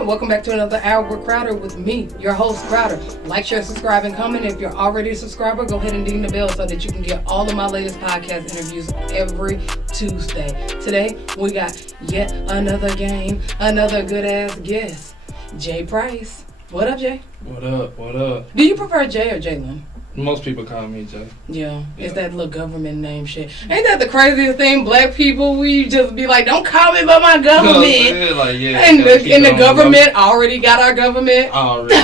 y'all. Welcome back to another hour with Crowder with me, your host, Crowder. Like, share, subscribe, and comment. If you're already a subscriber, go ahead and ding the bell so that you can get all of my latest podcast interviews every Tuesday. Today, we got yet another game, another good-ass guest, Jay Price. What up, Jay? What up? What up? Do you prefer Jay or Jalen? Most people call me Jay. Yeah, it's that little government name shit. Ain't that the craziest thing? Black people, we just be like, don't call me by my government. No, like, yeah, and the government already got our government. Already.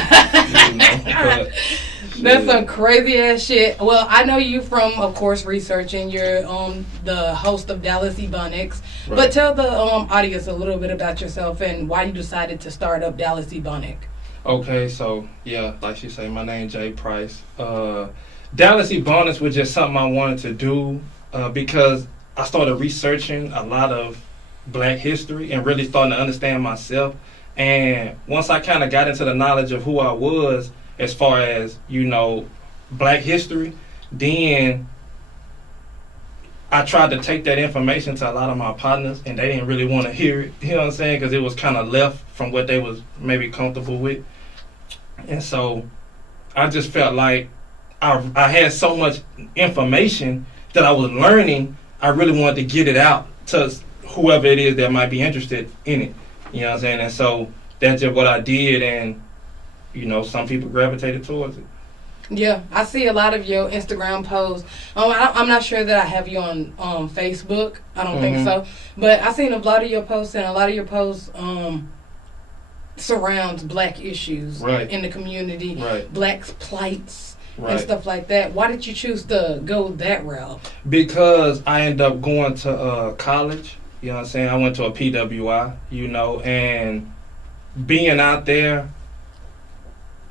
That's some crazy ass shit. Well, I know you from, of course, researching. You're the host of Dallas Ebonix. Right. But tell the audience a little bit about yourself and why you decided to start up Dallas Ebonix. Okay, so, yeah, like she said, my name Jay Price. Dallas Ebonix was just something I wanted to do because I started researching a lot of black history and really starting to understand myself. And once I kind of got into the knowledge of who I was as far as, you know, black history, then I tried to take that information to a lot of my partners, and they didn't really want to hear it, you know what I'm saying, because it was kind of left from what they was maybe comfortable with. And so I just felt like I had so much information that I was learning, I really wanted to get it out to whoever it is that might be interested in it, you know what I'm saying, and so that's just what I did, and, you know, some people gravitated towards it. Yeah, I see a lot of your Instagram posts. I'm not sure that I have you on Facebook. I don't think so. But I seen a lot of your posts, and a lot of your posts surrounds black issues in the community, black's plights, and stuff like that. Why did you choose to go that route? Because I ended up going to college. You know what I'm saying? I went to a PWI, you know, and being out there,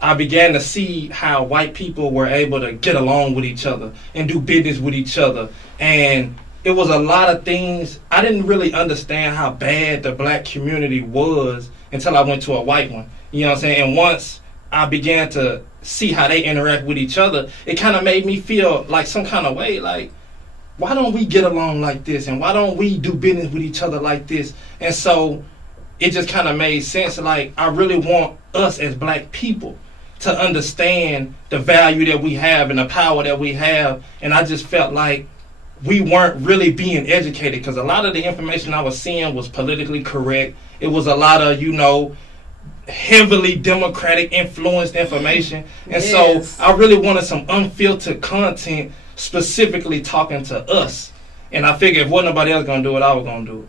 I began to see how white people were able to get along with each other and do business with each other. And it was a lot of things. I didn't really understand how bad the black community was until I went to a white one. You know what I'm saying? And once I began to see how they interact with each other, it kind of made me feel like some kind of way, like, why don't we get along like this? And why don't we do business with each other like this? And so it just kind of made sense. Like, I really want us as black people to understand the value that we have and the power that we have. And I just felt like we weren't really being educated, because a lot of the information I was seeing was politically correct. It was a lot of, you know, heavily Democratic influenced information. And so I really wanted some unfiltered content specifically talking to us. And I figured if wasn't nobody else going to do it, I was going to do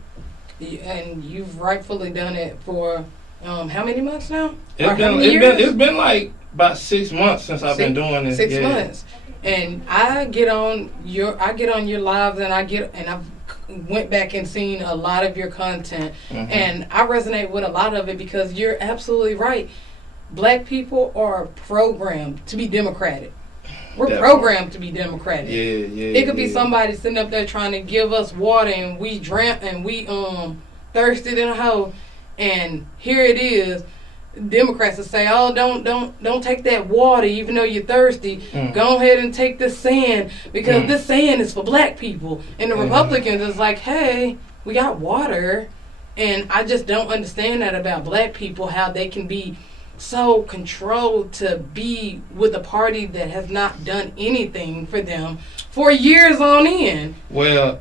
it. And you've rightfully done it for how many months now? It's been like about 6 months since I've been doing it. 6 months. And I get on your lives, and I've went back and seen a lot of your content, and I resonate with a lot of it because you're absolutely right. Black people are programmed to be democratic. We're programmed to be democratic. It could be somebody sitting up there trying to give us water, and we drank and we thirsted in a hole, and here it is. Democrats will say, "Oh, don't take that water, even though you're thirsty. Go ahead and take the sand, because this sand is for black people." And the Republicans is like, "Hey, we got water," and I just don't understand that about black people, how they can be so controlled to be with a party that has not done anything for them for years on end. Well,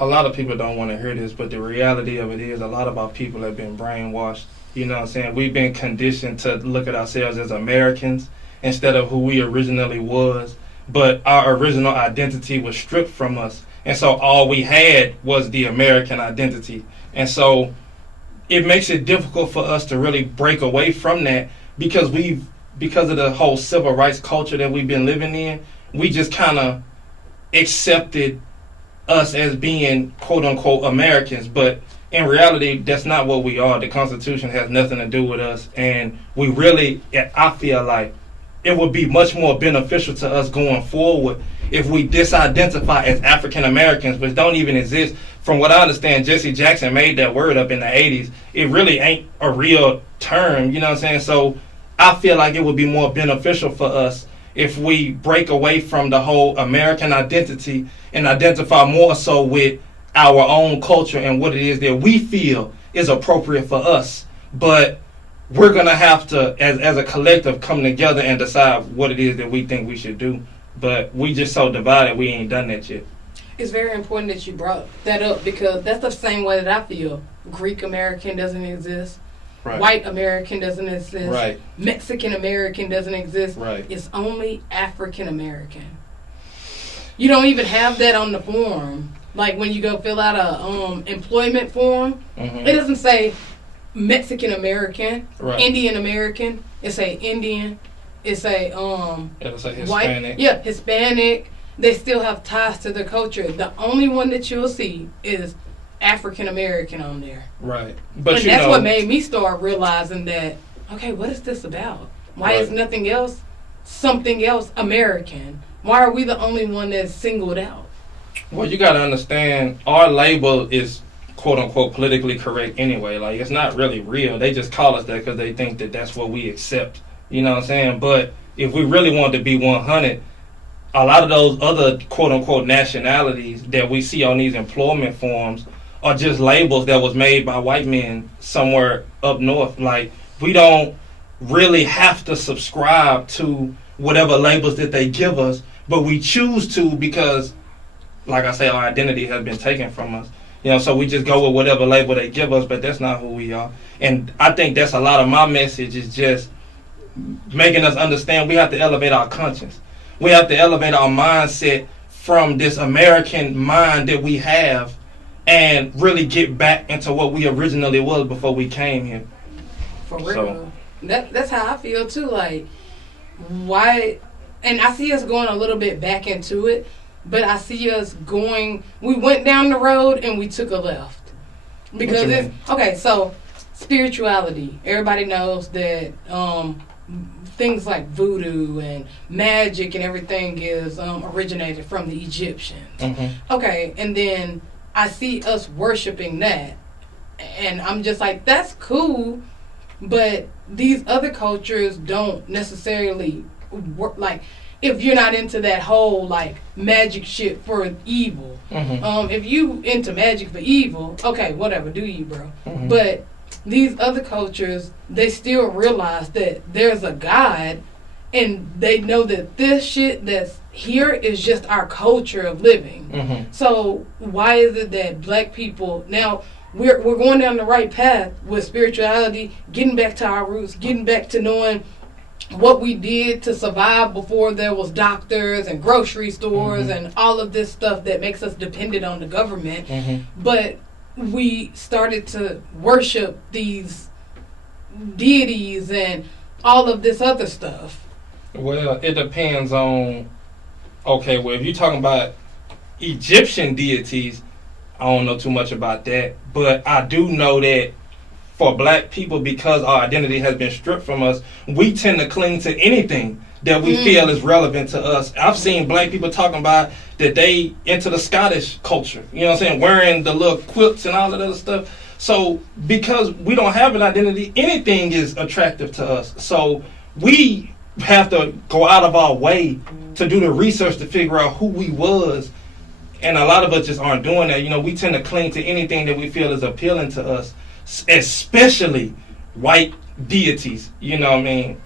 a lot of people don't want to hear this, but the reality of it is a lot of our people have been brainwashed. You know what I'm saying? We've been conditioned to look at ourselves as Americans instead of who we originally was. But our original identity was stripped from us. And so all we had was the American identity. And so it makes it difficult for us to really break away from that, because of the whole civil rights culture that we've been living in, we just kind of accepted us as being quote unquote Americans. But in reality, that's not what we are. The Constitution has nothing to do with us. And we really, I feel like it would be much more beneficial to us going forward if we disidentify as African Americans, which don't even exist. From what I understand, Jesse Jackson made that word up in the 80s. It really ain't a real term, you know what I'm saying? So I feel like it would be more beneficial for us if we break away from the whole American identity and identify more so with our own culture and what it is that we feel is appropriate for us. But we're gonna have to, as a collective, come together and decide what it is that we think we should do. But we just so divided, we ain't done that yet. It's very important that you brought that up because that's the same way that I feel. Greek American doesn't exist. Right. White American doesn't exist. Right. Mexican American doesn't exist. Right. It's only African American. You don't even have that on the form. Like when you go fill out a employment form, it doesn't say Mexican American, right. Indian American. It say Indian. It say Hispanic. White. Yeah, Hispanic. They still have ties to their culture. The only one that you'll see is African American on there. Right. But and that's what made me start realizing that, okay, what is this about? Why is nothing else something else American? Why are we the only one that's singled out? Well, you got to understand, our label is quote unquote politically correct anyway. Like, it's not really real. They just call us that because they think that that's what we accept. You know what I'm saying? But if we really wanted to be 100, a lot of those other quote-unquote nationalities that we see on these employment forms are just labels that was made by white men somewhere up north. Like, we don't really have to subscribe to whatever labels that they give us, but we choose to because, like I say, our identity has been taken from us. You know, so we just go with whatever label they give us, but that's not who we are. And I think that's a lot of my message is just making us understand we have to elevate our conscience. We have to elevate our mindset from this American mind that we have and really get back into what we originally was before we came here. For real. So, that's how I feel too. Like, why? And I see us going a little bit back into it, but I see us going, we went down the road and we took a left. Because it's, okay, so spirituality. Everybody knows that things like voodoo and magic and everything is originated from the Egyptians. Okay, and then I see us worshiping that, and I'm just like, that's cool, but these other cultures don't necessarily work. Like, if you're not into that whole like magic shit for evil, if you into magic for evil, okay, whatever, do you, bro? But these other cultures, they still realize that there's a God, and they know that this shit that's here is just our culture of living. So why is it that black people, now we're going down the right path with spirituality, getting back to our roots, getting back to knowing what we did to survive before there was doctors and grocery stores and all of this stuff that makes us dependent on the government. But we started to worship these deities and all of this other stuff. Well, it depends on, okay, well, if you're talking about Egyptian deities, I don't know too much about that, but I do know that for black people, because our identity has been stripped from us, we tend to cling to anything that we feel is relevant to us. I've seen black people talking about that they into the Scottish culture, you know what I'm saying, wearing the little quilts and all that other stuff. So because we don't have an identity, anything is attractive to us. So we have to go out of our way to do the research to figure out who we was. And a lot of us just aren't doing that. You know, we tend to cling to anything that we feel is appealing to us, especially white deities, you know what I mean?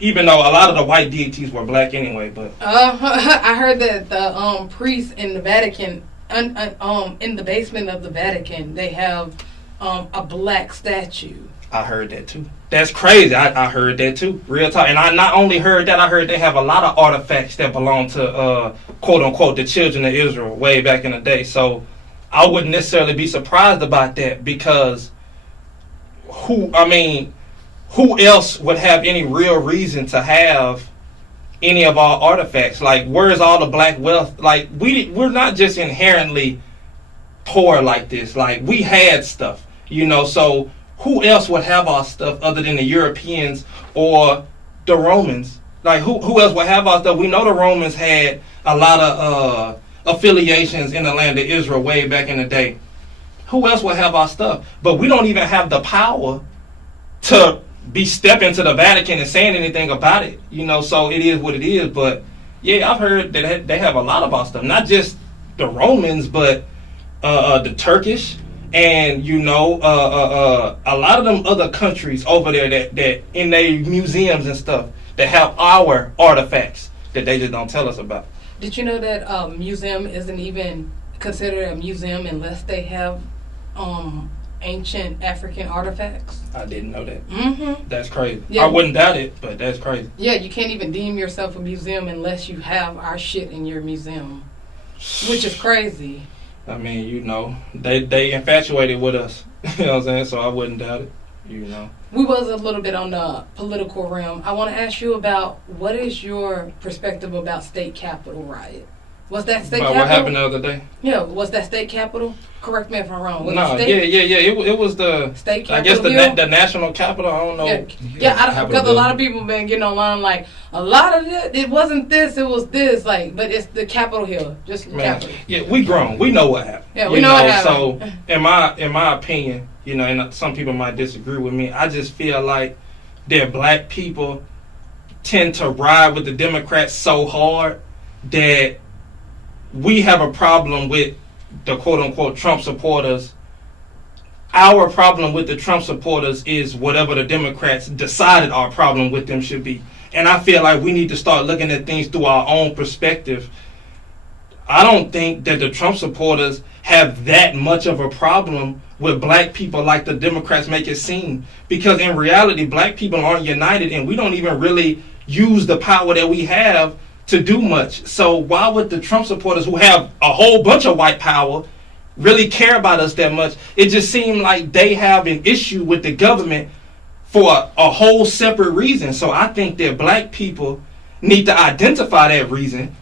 Even though a lot of the white deities were black anyway, but I heard that the priests in the Vatican, in the basement of the Vatican, they have a black statue. I heard that too. That's crazy. I heard that too. Real talk. And I not only heard that, I heard they have a lot of artifacts that belong to quote unquote the children of Israel way back in the day. So I wouldn't necessarily be surprised about that, because who else would have any real reason to have any of our artifacts? Like, where is all the black wealth? Like, we're not just inherently poor like this. Like, we had stuff, you know, so who else would have our stuff other than the Europeans or the Romans? Like, who else would have our stuff? We know the Romans had a lot of affiliations in the land of Israel way back in the day. Who else would have our stuff? But we don't even have the power to be stepping to the Vatican and saying anything about it, you know, so it is what it is. But yeah, I've heard that they have a lot of our stuff, not just the Romans, but the Turkish And you know, a lot of them other countries over there that in their museums and stuff that have our artifacts that they just don't tell us about. Did you know that a museum isn't even considered a museum unless they have ancient African artifacts? I didn't know that. Mm-hmm. That's crazy. Yeah. I wouldn't doubt it, but that's crazy. Yeah, you can't even deem yourself a museum unless you have our shit in your museum, which is crazy. I mean, you know, they infatuated with us. You know what I'm saying? So I wouldn't doubt it. You know. We was a little bit on the political realm. I want to ask you about what is your perspective about state capitol riot? Was that state About capitol? what happened the other day? Yeah, was that state capitol? Correct me if I'm wrong. Was No, it state? yeah. It was the State capitol. I guess Hill? the national capital. I don't know. Yeah, because a lot of people been getting online like a lot of it wasn't this, it was this, like, but it's the Capitol Hill, just the Capitol. Yeah, we grown. We know what happened. Yeah, we know what happened. So in my opinion, you know, and some people might disagree with me. I just feel like that black people tend to ride with the Democrats so hard that we have a problem with the quote-unquote Trump supporters. Our problem with the Trump supporters is whatever the Democrats decided our problem with them should be. And I feel like we need to start looking at things through our own perspective. I don't think that the Trump supporters have that much of a problem with black people like the Democrats make it seem. Because in reality, black people aren't united, and we don't even really use the power that we have to do much. So why would the Trump supporters, who have a whole bunch of white power, really care about us that much? It just seemed like they have an issue with the government for a whole separate reason. So I think that black people need to identify that reason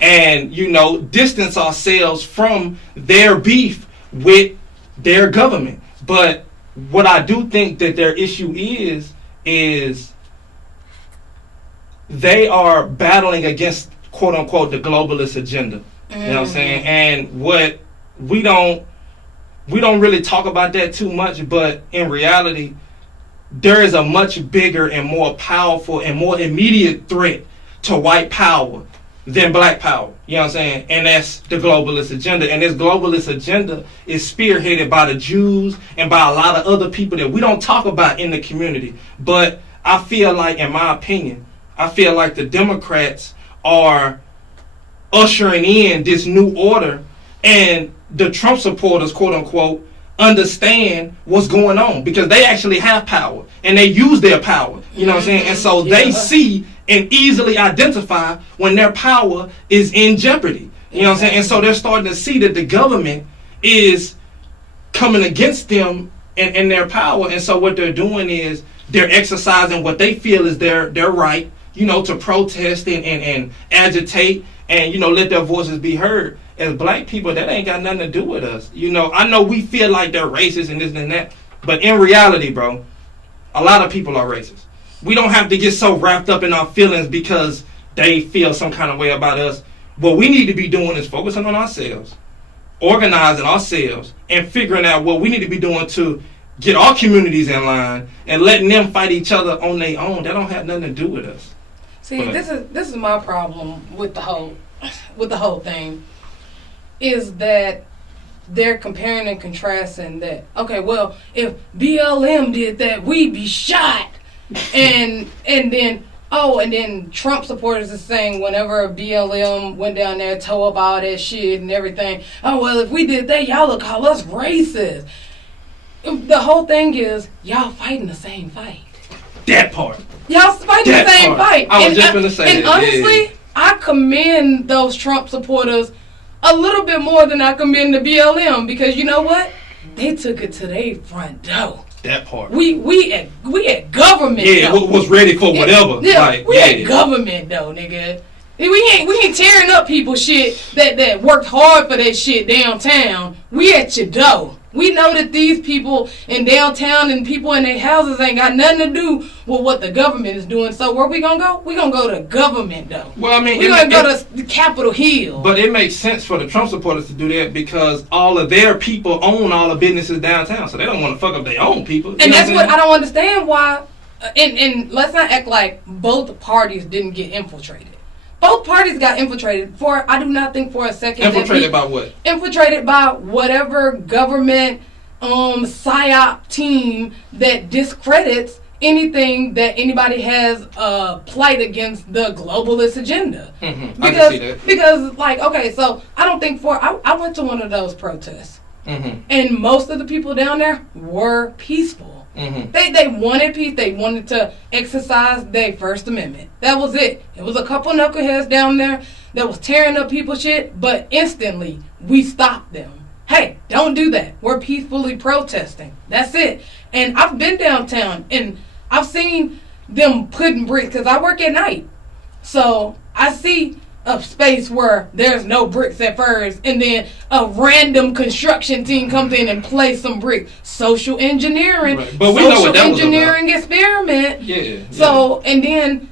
and, you know, distance ourselves from their beef with their government. But what I do think that their issue is they are battling against, quote unquote, the globalist agenda. You know what I'm saying? And what we don't really talk about that too much, but in reality, there is a much bigger and more powerful and more immediate threat to white power than black power. You know what I'm saying? And that's the globalist agenda. And this globalist agenda is spearheaded by the Jews and by a lot of other people that we don't talk about in the community. But I feel like, in my opinion, I feel like the Democrats are ushering in this new order, and the Trump supporters, quote unquote, understand what's going on because they actually have power and they use their power. You know what I'm saying? And so they see and easily identify when their power is in jeopardy. You know what I'm saying? And so they're starting to see that the government is coming against them and their power. And so what they're doing is they're exercising what they feel is their right, you know, to protest and agitate and, you know, let their voices be heard. As black people, that ain't got nothing to do with us. You know, I know we feel like they're racist and this and that, but in reality, bro, a lot of people are racist. We don't have to get so wrapped up in our feelings because they feel some kind of way about us. What we need to be doing is focusing on ourselves, organizing ourselves, and figuring out what we need to be doing to get our communities in line and letting them fight each other on their own. That don't have nothing to do with us. See, this is my problem with the whole thing. Is that they're comparing and contrasting that, okay, well, if BLM did that, we'd be shot. and then Trump supporters are saying whenever BLM went down there, tore up all that shit and everything, oh, well, if we did that, y'all would call us racist. The whole thing is, y'all fighting the same fight. That part. Y'all fighting the same fight. I was just going to say that. And honestly, I commend those Trump supporters a little bit more than I commend the BLM, because you know what? They took it to their front door. That part. We at government. Yeah, though. was ready for whatever. Yeah, like, we at government though, nigga. We ain't tearing up people's shit that worked hard for that shit downtown. We at your door. We know that these people in downtown and people in their houses ain't got nothing to do with what the government is doing. So where we gonna go? We gonna go to government though. Well, I mean, we gonna go to the Capitol Hill. But it makes sense for the Trump supporters to do that because all of their people own all the businesses downtown, so they don't want to fuck up their own people. And that's what I don't understand why. And let's not act like both parties didn't get infiltrated. Both parties got infiltrated. I do not think for a second. Infiltrated by what? Infiltrated by whatever government psyop team that discredits anything that anybody has plight against the globalist agenda. Mm-hmm. I can see that. Because, like, okay, so I don't think I went to one of those protests. Mm-hmm. And most of the people down there were peaceful. Mm-hmm. They wanted peace. They wanted to exercise their First Amendment. That was it. It was a couple knuckleheads down there that was tearing up people's shit, but instantly we stopped them. Hey, don't do that. We're peacefully protesting. That's it. And I've been downtown and I've seen them putting bricks because I work at night. So I see a space where there's no bricks at first and then a random construction team comes in and plays some bricks. Social engineering. Right. But we know what that was engineering experiment. Yeah. So, and then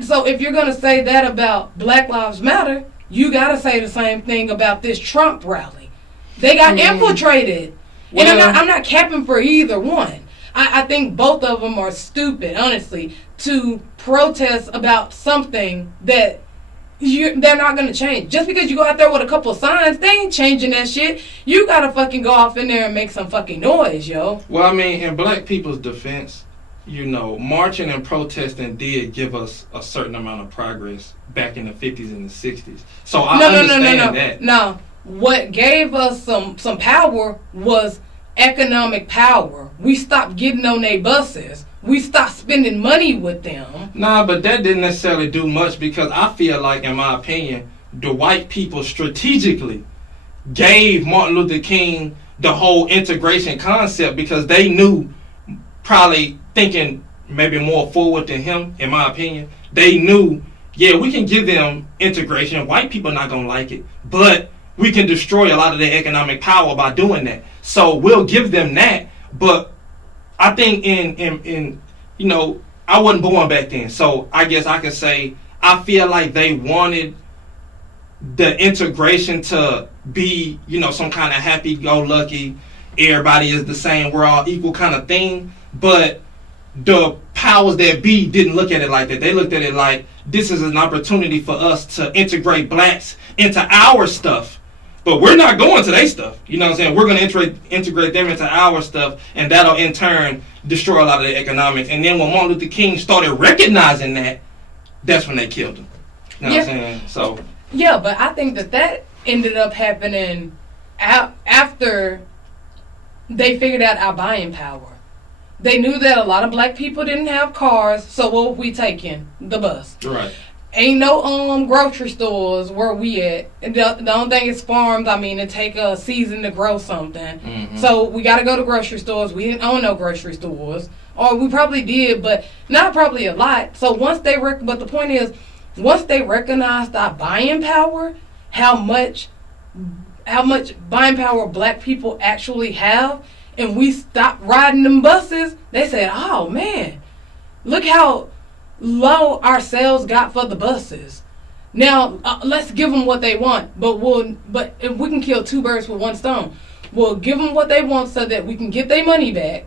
so if you're going to say that about Black Lives Matter, you got to say the same thing about this Trump rally. They got infiltrated. Well, and I'm not capping for either one. I think both of them are stupid, honestly, to protest about something that they're not going to change. Just because you go out there with a couple of signs, they ain't changing that shit. You got to fucking go off in there and make some fucking noise, yo. Well, I mean, in black people's defense, you know, marching and protesting did give us a certain amount of progress back in the 50s and the 60s. So I understand that. No. What gave us some power was economic power. We stopped getting on their buses. We stopped spending money with them. Nah, but that didn't necessarily do much because I feel like, in my opinion, the white people strategically gave Martin Luther King the whole integration concept because they knew, probably thinking maybe more forward than him, in my opinion, they knew, yeah, we can give them integration. White people not going to like it, but we can destroy a lot of their economic power by doing that. So we'll give them that. But I think in you know, I wasn't born back then. So I guess I could say I feel like they wanted the integration to be, you know, some kind of happy-go-lucky, everybody is the same, we're all equal kind of thing. But the powers that be didn't look at it like that. They looked at it like this is an opportunity for us to integrate blacks into our stuff. But we're not going to their stuff. You know what I'm saying? We're going to integrate them into our stuff, and that'll in turn destroy a lot of the economics. And then when Martin Luther King started recognizing that, that's when they killed him. You know what I'm saying? So yeah, but I think that ended up happening after they figured out our buying power. They knew that a lot of black people didn't have cars, so what were we taking? The bus. Right. Ain't no grocery stores where we at. The only thing is farms. I mean, it take a season to grow something. Mm-hmm. So we got to go to grocery stores. We didn't own no grocery stores. Or we probably did, but not probably a lot. So once but the point is, once they recognized our buying power, how much buying power black people actually have, and we stopped riding them buses, they said, oh man, look how low our sales got for the buses. Now let's give them what they want, but if we can kill two birds with one stone, we'll give them what they want so that we can get their money back,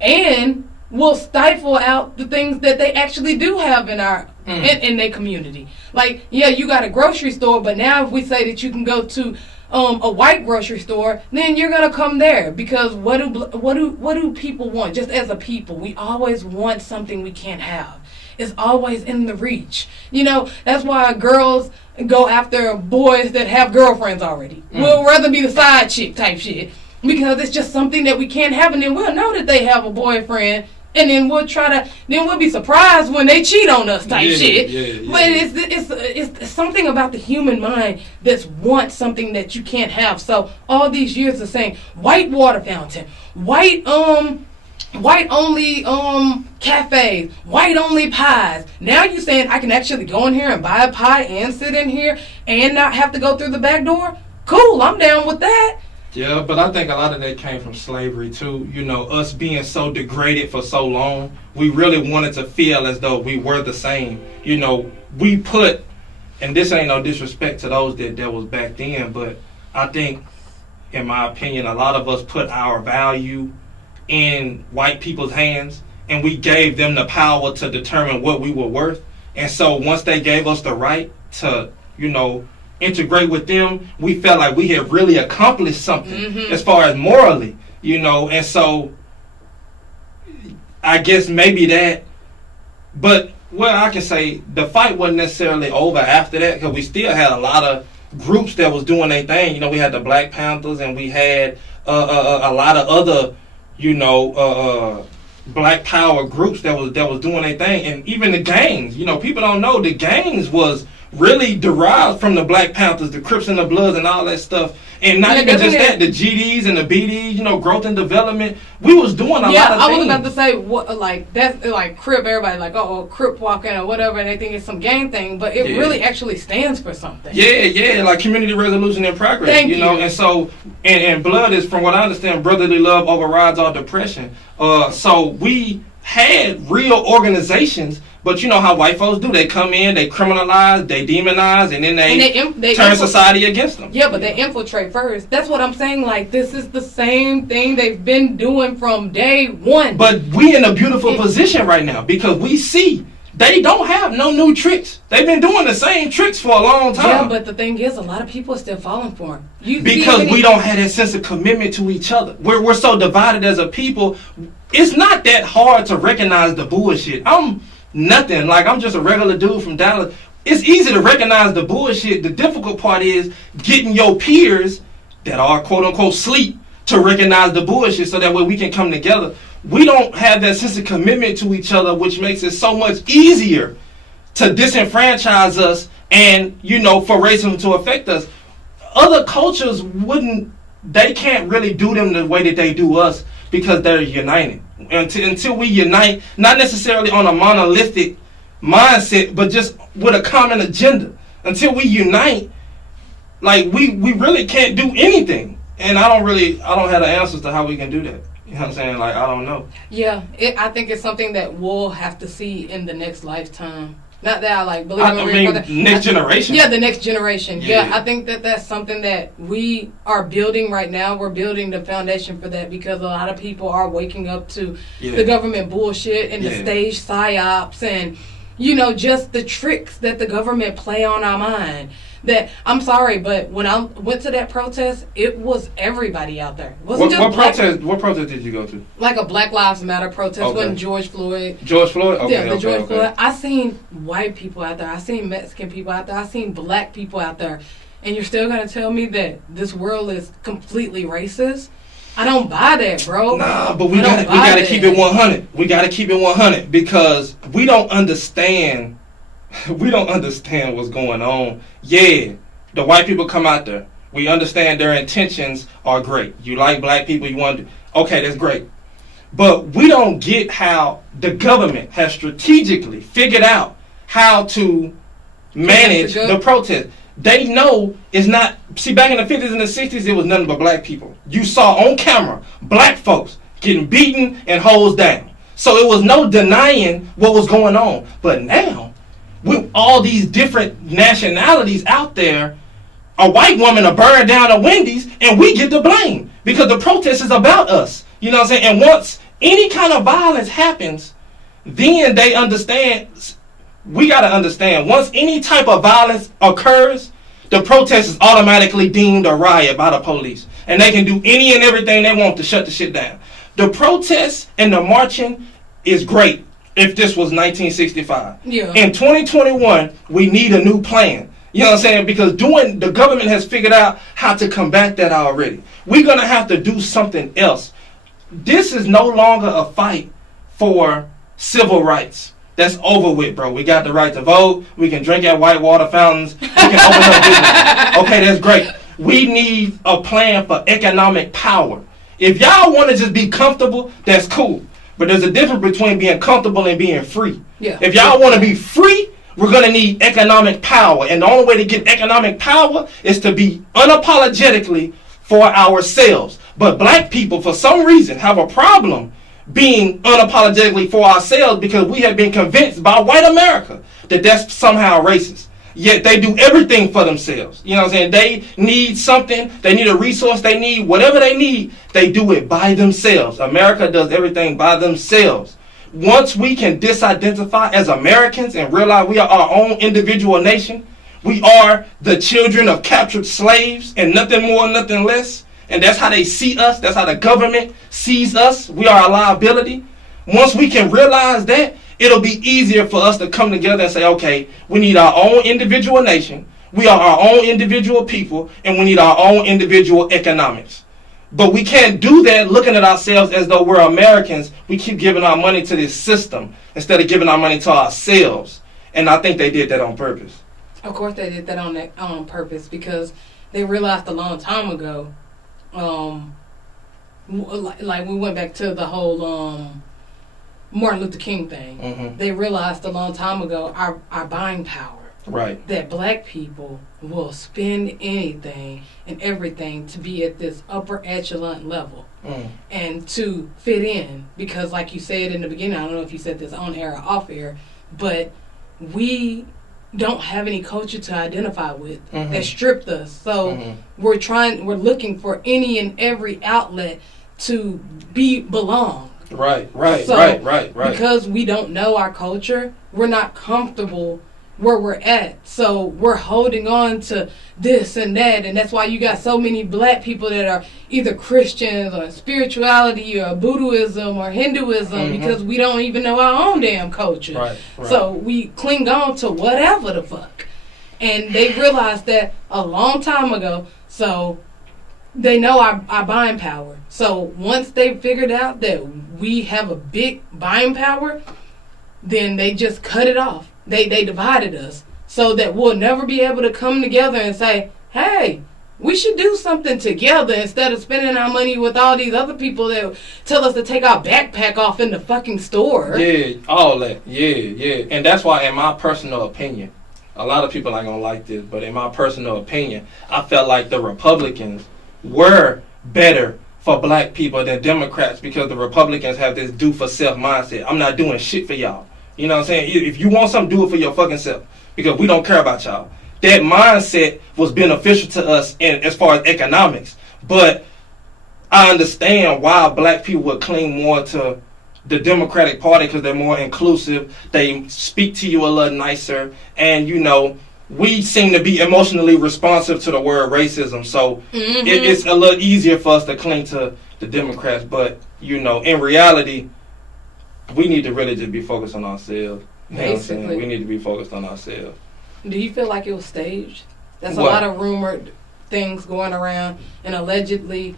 and we'll stifle out the things that they actually do have in our in their community. Like, yeah, you got a grocery store, but now if we say that you can go to a white grocery store, then you're gonna come there because what do people want? Just as a people, we always want something we can't have. It's always in the reach. You know, that's why girls go after boys that have girlfriends already. We'll rather be the side chick type shit because it's just something that we can't have, and then we'll know that they have a boyfriend, and then we'll be surprised when they cheat on us type shit. Yeah. But it's something about the human mind that wants something that you can't have. So all these years of saying white water fountain, white only cafes, white only pies. Now you saying I can actually go in here and buy a pie and sit in here and not have to go through the back door? Cool, I'm down with that. Yeah, but I think a lot of that came from slavery too. You know, us being so degraded for so long, we really wanted to feel as though we were the same. You know, we put, and this ain't no disrespect to those that was back then, but I think, in my opinion, a lot of us put our value in white people's hands, and we gave them the power to determine what we were worth. And so once they gave us the right to, you know, integrate with them, we felt like we had really accomplished something as far as morally. you know, and so I guess maybe that, but well, I can say the fight wasn't necessarily over after that, because we still had a lot of groups that was doing their thing. You know, we had the Black Panthers, and we had a lot of other, you know, Black Power groups that was doing their thing, and even the gangs. You know, people don't know the gangs was really derived from the Black Panthers, the Crips and the Bloods, and all that stuff. And not even just that, the GDs and the BDs, you know, growth and development. We was doing a lot of things. Yeah, I was about to say, what, like, that's like Crip, everybody like, oh, Crip walking or whatever, and they think it's some gang thing, but it really actually stands for something. Yeah, like community resolution and progress. Thank you. Know, and so, and blood is, from what I understand, brotherly love overrides all depression. So we had real organizations. But you know how white folks do. They come in, they criminalize, they demonize, and then they turn society against them. Yeah, but they infiltrate first. That's what I'm saying. Like, this is the same thing they've been doing from day one. But we in a beautiful position right now, because we see they don't have no new tricks. They've been doing the same tricks for a long time. Yeah, but the thing is, a lot of people are still falling for them. Because we don't have that sense of commitment to each other. We're so divided as a people. It's not that hard to recognize the bullshit. Nothing. Like, I'm just a regular dude from Dallas. It's easy to recognize the bullshit. The difficult part is getting your peers that are quote unquote sleep to recognize the bullshit, so that way we can come together. We don't have that sense of commitment to each other, which makes it so much easier to disenfranchise us and, you know, for racism to affect us. Other cultures they can't really do them the way that they do us, because they're united. Until we unite, not necessarily on a monolithic mindset, but just with a common agenda. Until we unite, like, we really can't do anything. And I don't have the answers to how we can do that. You know what I'm saying? Like, I don't know. Yeah, I think it's something that we'll have to see in the next lifetime. Not that I like believe. Next generation. Yeah, the next generation. Yeah, I think that's something that we are building right now. We're building the foundation for that, because a lot of people are waking up to the government bullshit and the stage psyops, and, you know, just the tricks that the government play on our mind. That, I'm sorry, but when I went to that protest, it was everybody out there. It wasn't what protest did you go to? Like a Black Lives Matter protest, when George Floyd. George Floyd? Okay, yeah, George Floyd. I seen white people out there. I seen Mexican people out there. I seen black people out there. And you're still going to tell me that this world is completely racist? I don't buy that, bro. Nah, but we gotta keep it 100. We gotta keep it 100, because we don't understand. We don't understand what's going on. Yeah, the white people come out there. We understand their intentions are great. You like black people, you want to... Okay, that's great. But we don't get how the government has strategically figured out how to manage the protest. They know it's not... See, back in the 50s and the 60s, it was nothing but black people. You saw on camera black folks getting beaten and hosed down. So it was no denying what was going on. But now, with all these different nationalities out there, a white woman will burn down a Wendy's and we get the blame, because the protest is about us. You know what I'm saying? And once any kind of violence happens, then they understand. We got to understand, once any type of violence occurs, the protest is automatically deemed a riot by the police. And they can do any and everything they want to shut the shit down. The protests and the marching is great. If this was 1965. Yeah. In 2021, we need a new plan. You know what I'm saying? Because the government has figured out how to combat that already. We're going to have to do something else. This is no longer a fight for civil rights. That's over with, bro. We got the right to vote. We can drink at white water fountains. We can open up business. Okay, that's great. We need a plan for economic power. If y'all want to just be comfortable, that's cool. But there's a difference between being comfortable and being free. Yeah. If y'all want to be free, we're going to need economic power. And the only way to get economic power is to be unapologetically for ourselves. But black people, for some reason, have a problem being unapologetically for ourselves, because we have been convinced by white America that that's somehow racist. Yet they do everything for themselves. You know what I'm saying? They need something. They need a resource. They need whatever they need. They do it by themselves. America does everything by themselves. Once we can disidentify as Americans and realize we are our own individual nation, we are the children of captured slaves and nothing more, nothing less. and that's how they see us. That's how the government sees us. We are a liability. Once we can realize that, it'll be easier for us to come together and say, okay, we need our own individual nation. We are our own individual people, and we need our own individual economics. But we can't do that looking at ourselves as though we're Americans. We keep giving our money to this system instead of giving our money to ourselves. And I think they did that on purpose. Of course they did that on purpose, because they realized a long time ago, like we went back to the whole Martin Luther King thing. Mm-hmm. They realized a long time ago our buying power. Right. That black people will spend anything and everything to be at this upper echelon level and to fit in. Because like you said in the beginning, I don't know if you said this on air or off air, but we don't have any culture to identify with that stripped us. So we're looking for any and every outlet to belong. Right. Because we don't know our culture, we're not comfortable where we're at. So we're holding on to this and that, and that's why you got so many black people that are either Christians or spirituality or Buddhism or Hinduism, because we don't even know our own damn culture. Right. So we cling on to whatever the fuck. And they realized that a long time ago, so they know our buying power. So once they figured out that we have a big buying power, then they just cut it off. They divided us so that we'll never be able to come together and say, hey, we should do something together instead of spending our money with all these other people that tell us to take our backpack off in the fucking store. Yeah, all that. Yeah. And that's why, in my personal opinion, a lot of people aren't going to like this, but in my personal opinion, I felt like the Republicans were better for black people than Democrats, because the Republicans have this do-for-self mindset. I'm not doing shit for y'all. You know what I'm saying? If you want something, do it for your fucking self, because we don't care about y'all. That mindset was beneficial to us as far as economics. But I understand why black people would cling more to the Democratic Party, because they're more inclusive. They speak to you a little nicer. And, you know, we seem to be emotionally responsive to the word racism. So it's a little easier for us to cling to the Democrats. But, you know, in reality, we need to really just be focused on ourselves. You know what I'm saying? We need to be focused on ourselves. Do you feel like it was staged? That's What? a lot of rumored things going around, and allegedly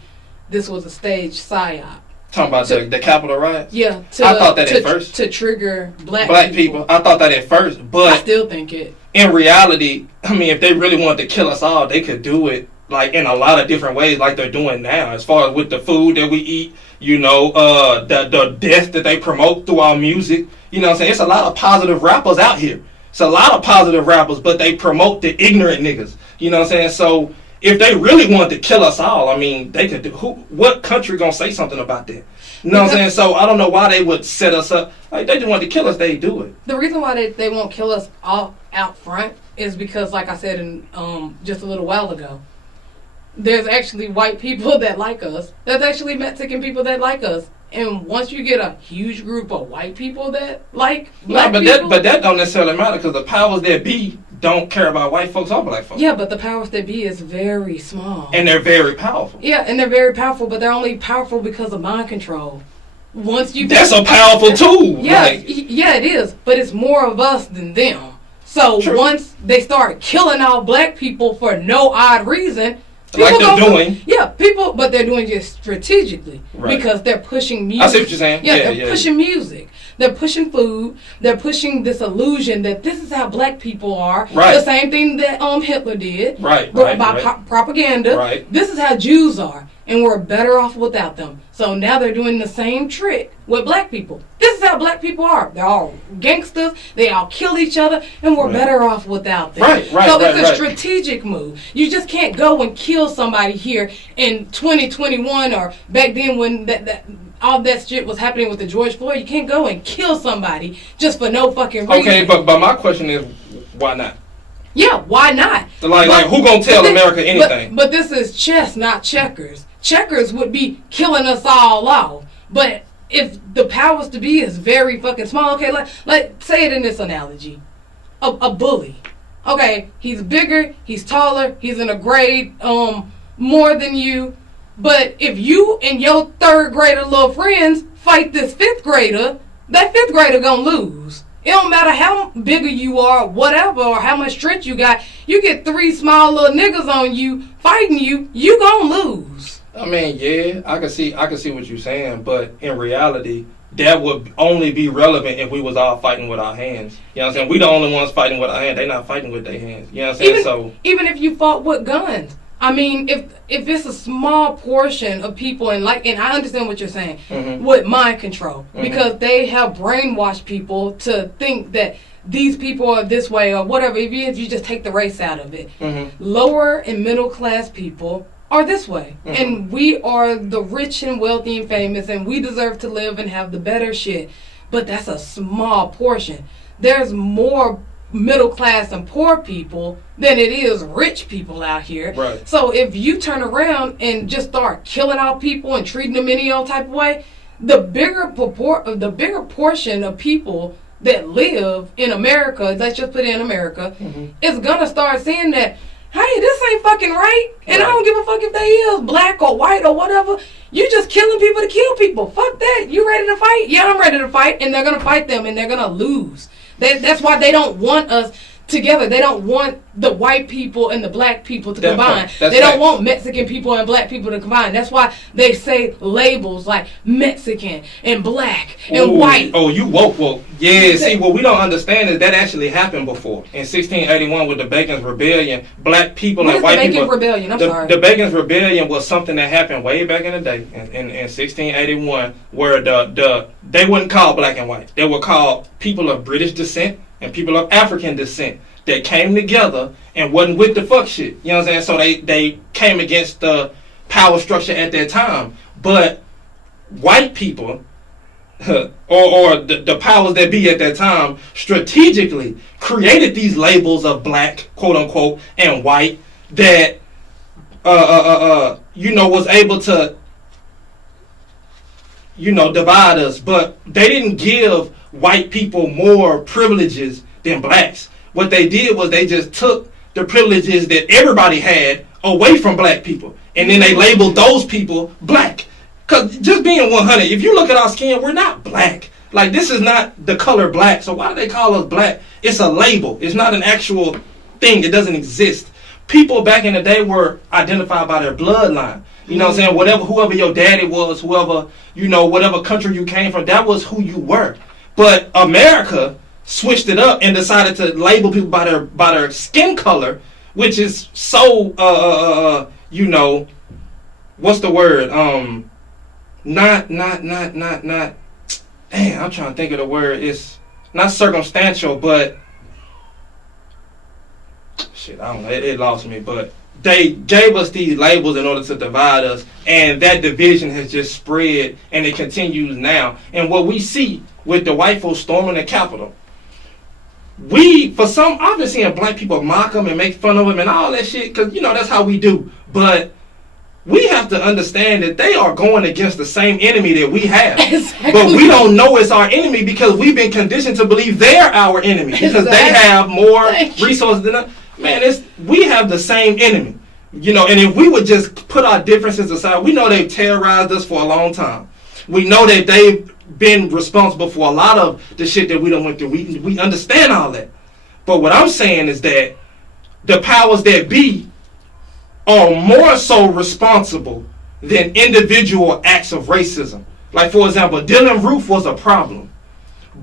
this was a staged psyop. Talking about the Capitol riots? Yeah. I thought that at first. To trigger black people. I thought that at first. But I still think it. In reality, I mean, if they really wanted to kill us all, they could do it like in a lot of different ways, like they're doing now. As far as with the food that we eat, you know, the death that they promote through our music. You know what I'm saying? It's a lot of positive rappers out here. It's a lot of positive rappers, but they promote the ignorant niggas. You know what I'm saying? So if they really wanted to kill us all, I mean, they could do. What country gonna say something about that? You know what I'm saying? So I don't know why they would set us up. Like, they just wanted to kill us, they do it. The reason why they won't kill us all out front is because, like I said in just a little while ago, there's actually white people that like us. There's actually Mexican people that like us. And once you get a huge group of white people that like black people... But that don't necessarily matter, because the powers that be don't care about white folks or black folks. Yeah, but the powers that be is very small. And they're very powerful. Yeah, and they're very powerful, but they're only powerful because of mind control. Once you... That's a powerful tool. Yeah, yeah, it is. But it's more of us than them. So once they start killing all black people for no odd reason... Like they're doing. Yeah, but they're doing it strategically. Right. Because they're pushing music. I see what you're saying. Yeah, they're pushing music. They're pushing food. They're pushing this illusion that this is how black people are. Right. The same thing that Hitler did. Right. By propaganda. Right. This is how Jews are. And we're better off without them. So now they're doing the same trick with black people. This is how black people are. They're all gangsters. They all kill each other. And we're better off without them. Right. So it's a strategic move. You just can't go and kill somebody here in 2021 or back then when that all that shit was happening with the George Floyd. You can't go and kill somebody just for no fucking reason. Okay, but my question is, why not? Yeah, why not? Like who gonna tell America anything? But this is chess, not checkers. Checkers would be killing us all off. But if the powers to be is very fucking small, okay, like say it in this analogy. A bully. Okay, he's bigger, he's taller, he's in a grade more than you. But if you and your third grader little friends fight this fifth grader, that fifth grader gonna lose. It don't matter how bigger you are, whatever, or how much strength you got. You get 3 small little niggas on you fighting you, you gonna lose. I mean, yeah, I can see what you're saying, but in reality, that would only be relevant if we was all fighting with our hands. You know what I'm saying? We the only ones fighting with our hands. They not fighting with their hands. You know what I'm saying? Even if you fought with guns. I mean, if it's a small portion of people, and I understand what you're saying, with mind control, because they have brainwashed people to think that these people are this way or whatever. If you just take the race out of it, lower and middle class people are this way, and we are the rich and wealthy and famous, and we deserve to live and have the better shit. But that's a small portion. There's more middle class and poor people than it is rich people out here. Right. So if you turn around and just start killing out people and treating them any old type of way, the bigger portion of people that live in America, let's just put it in America, is gonna start saying that, hey, this ain't fucking right, and I don't give a fuck if they is black or white or whatever. You just killing people to kill people. Fuck that. You ready to fight? Yeah, I'm ready to fight, and they're gonna fight them, and they're gonna lose. That's why they don't want us together. They don't want the white people and the black people to combine. They don't want Mexican people and black people to combine. That's why they say labels like Mexican and black and white. Oh, you woke. Yeah, see, what we don't understand is that actually happened before. In 1681 with the Bacon's Rebellion, black people and white people... What is the Bacon's Rebellion? I'm sorry. The Bacon's Rebellion was something that happened way back in the day, in 1681, where they weren't called black and white. They were called people of British descent and people of African descent that came together and wasn't with the fuck shit. You know what I'm saying? So they came against the power structure at that time. But white people, or the powers that be at that time, strategically created these labels of black, quote unquote, and white that, was able to, divide us. But they didn't give white people more privileges than blacks. What they did was they just took the privileges that everybody had away from black people, and then they labeled those people black. Because just being 100, if you look at our skin, we're not black. Like, this is not the color black. So why do they call us black? It's a label. It's not an actual thing. It doesn't exist. People back in the day were identified by their bloodline. You know what I'm saying? Whoever your daddy was, whoever, whatever country you came from, that was who you were. But America switched it up and decided to label people by their skin color, which is so what's the word? Not damn, I'm trying to think of the word. It's not circumstantial, but shit, I don't know. It lost me, but they gave us these labels in order to divide us, and that division has just spread, and it continues now. And what we see with the white folks storming the Capitol, I've been seeing black people mock them and make fun of them and all that shit, because, that's how we do. But we have to understand that they are going against the same enemy that we have. Exactly. But we don't know it's our enemy because we've been conditioned to believe they're our enemy because they have more resources than us. Man, we have the same enemy. And if we would just put our differences aside, we know they've terrorized us for a long time. We know that they've been responsible for a lot of the shit that we done went through. We understand all that. But what I'm saying is that the powers that be are more so responsible than individual acts of racism. Like, for example, Dylann Roof was a problem.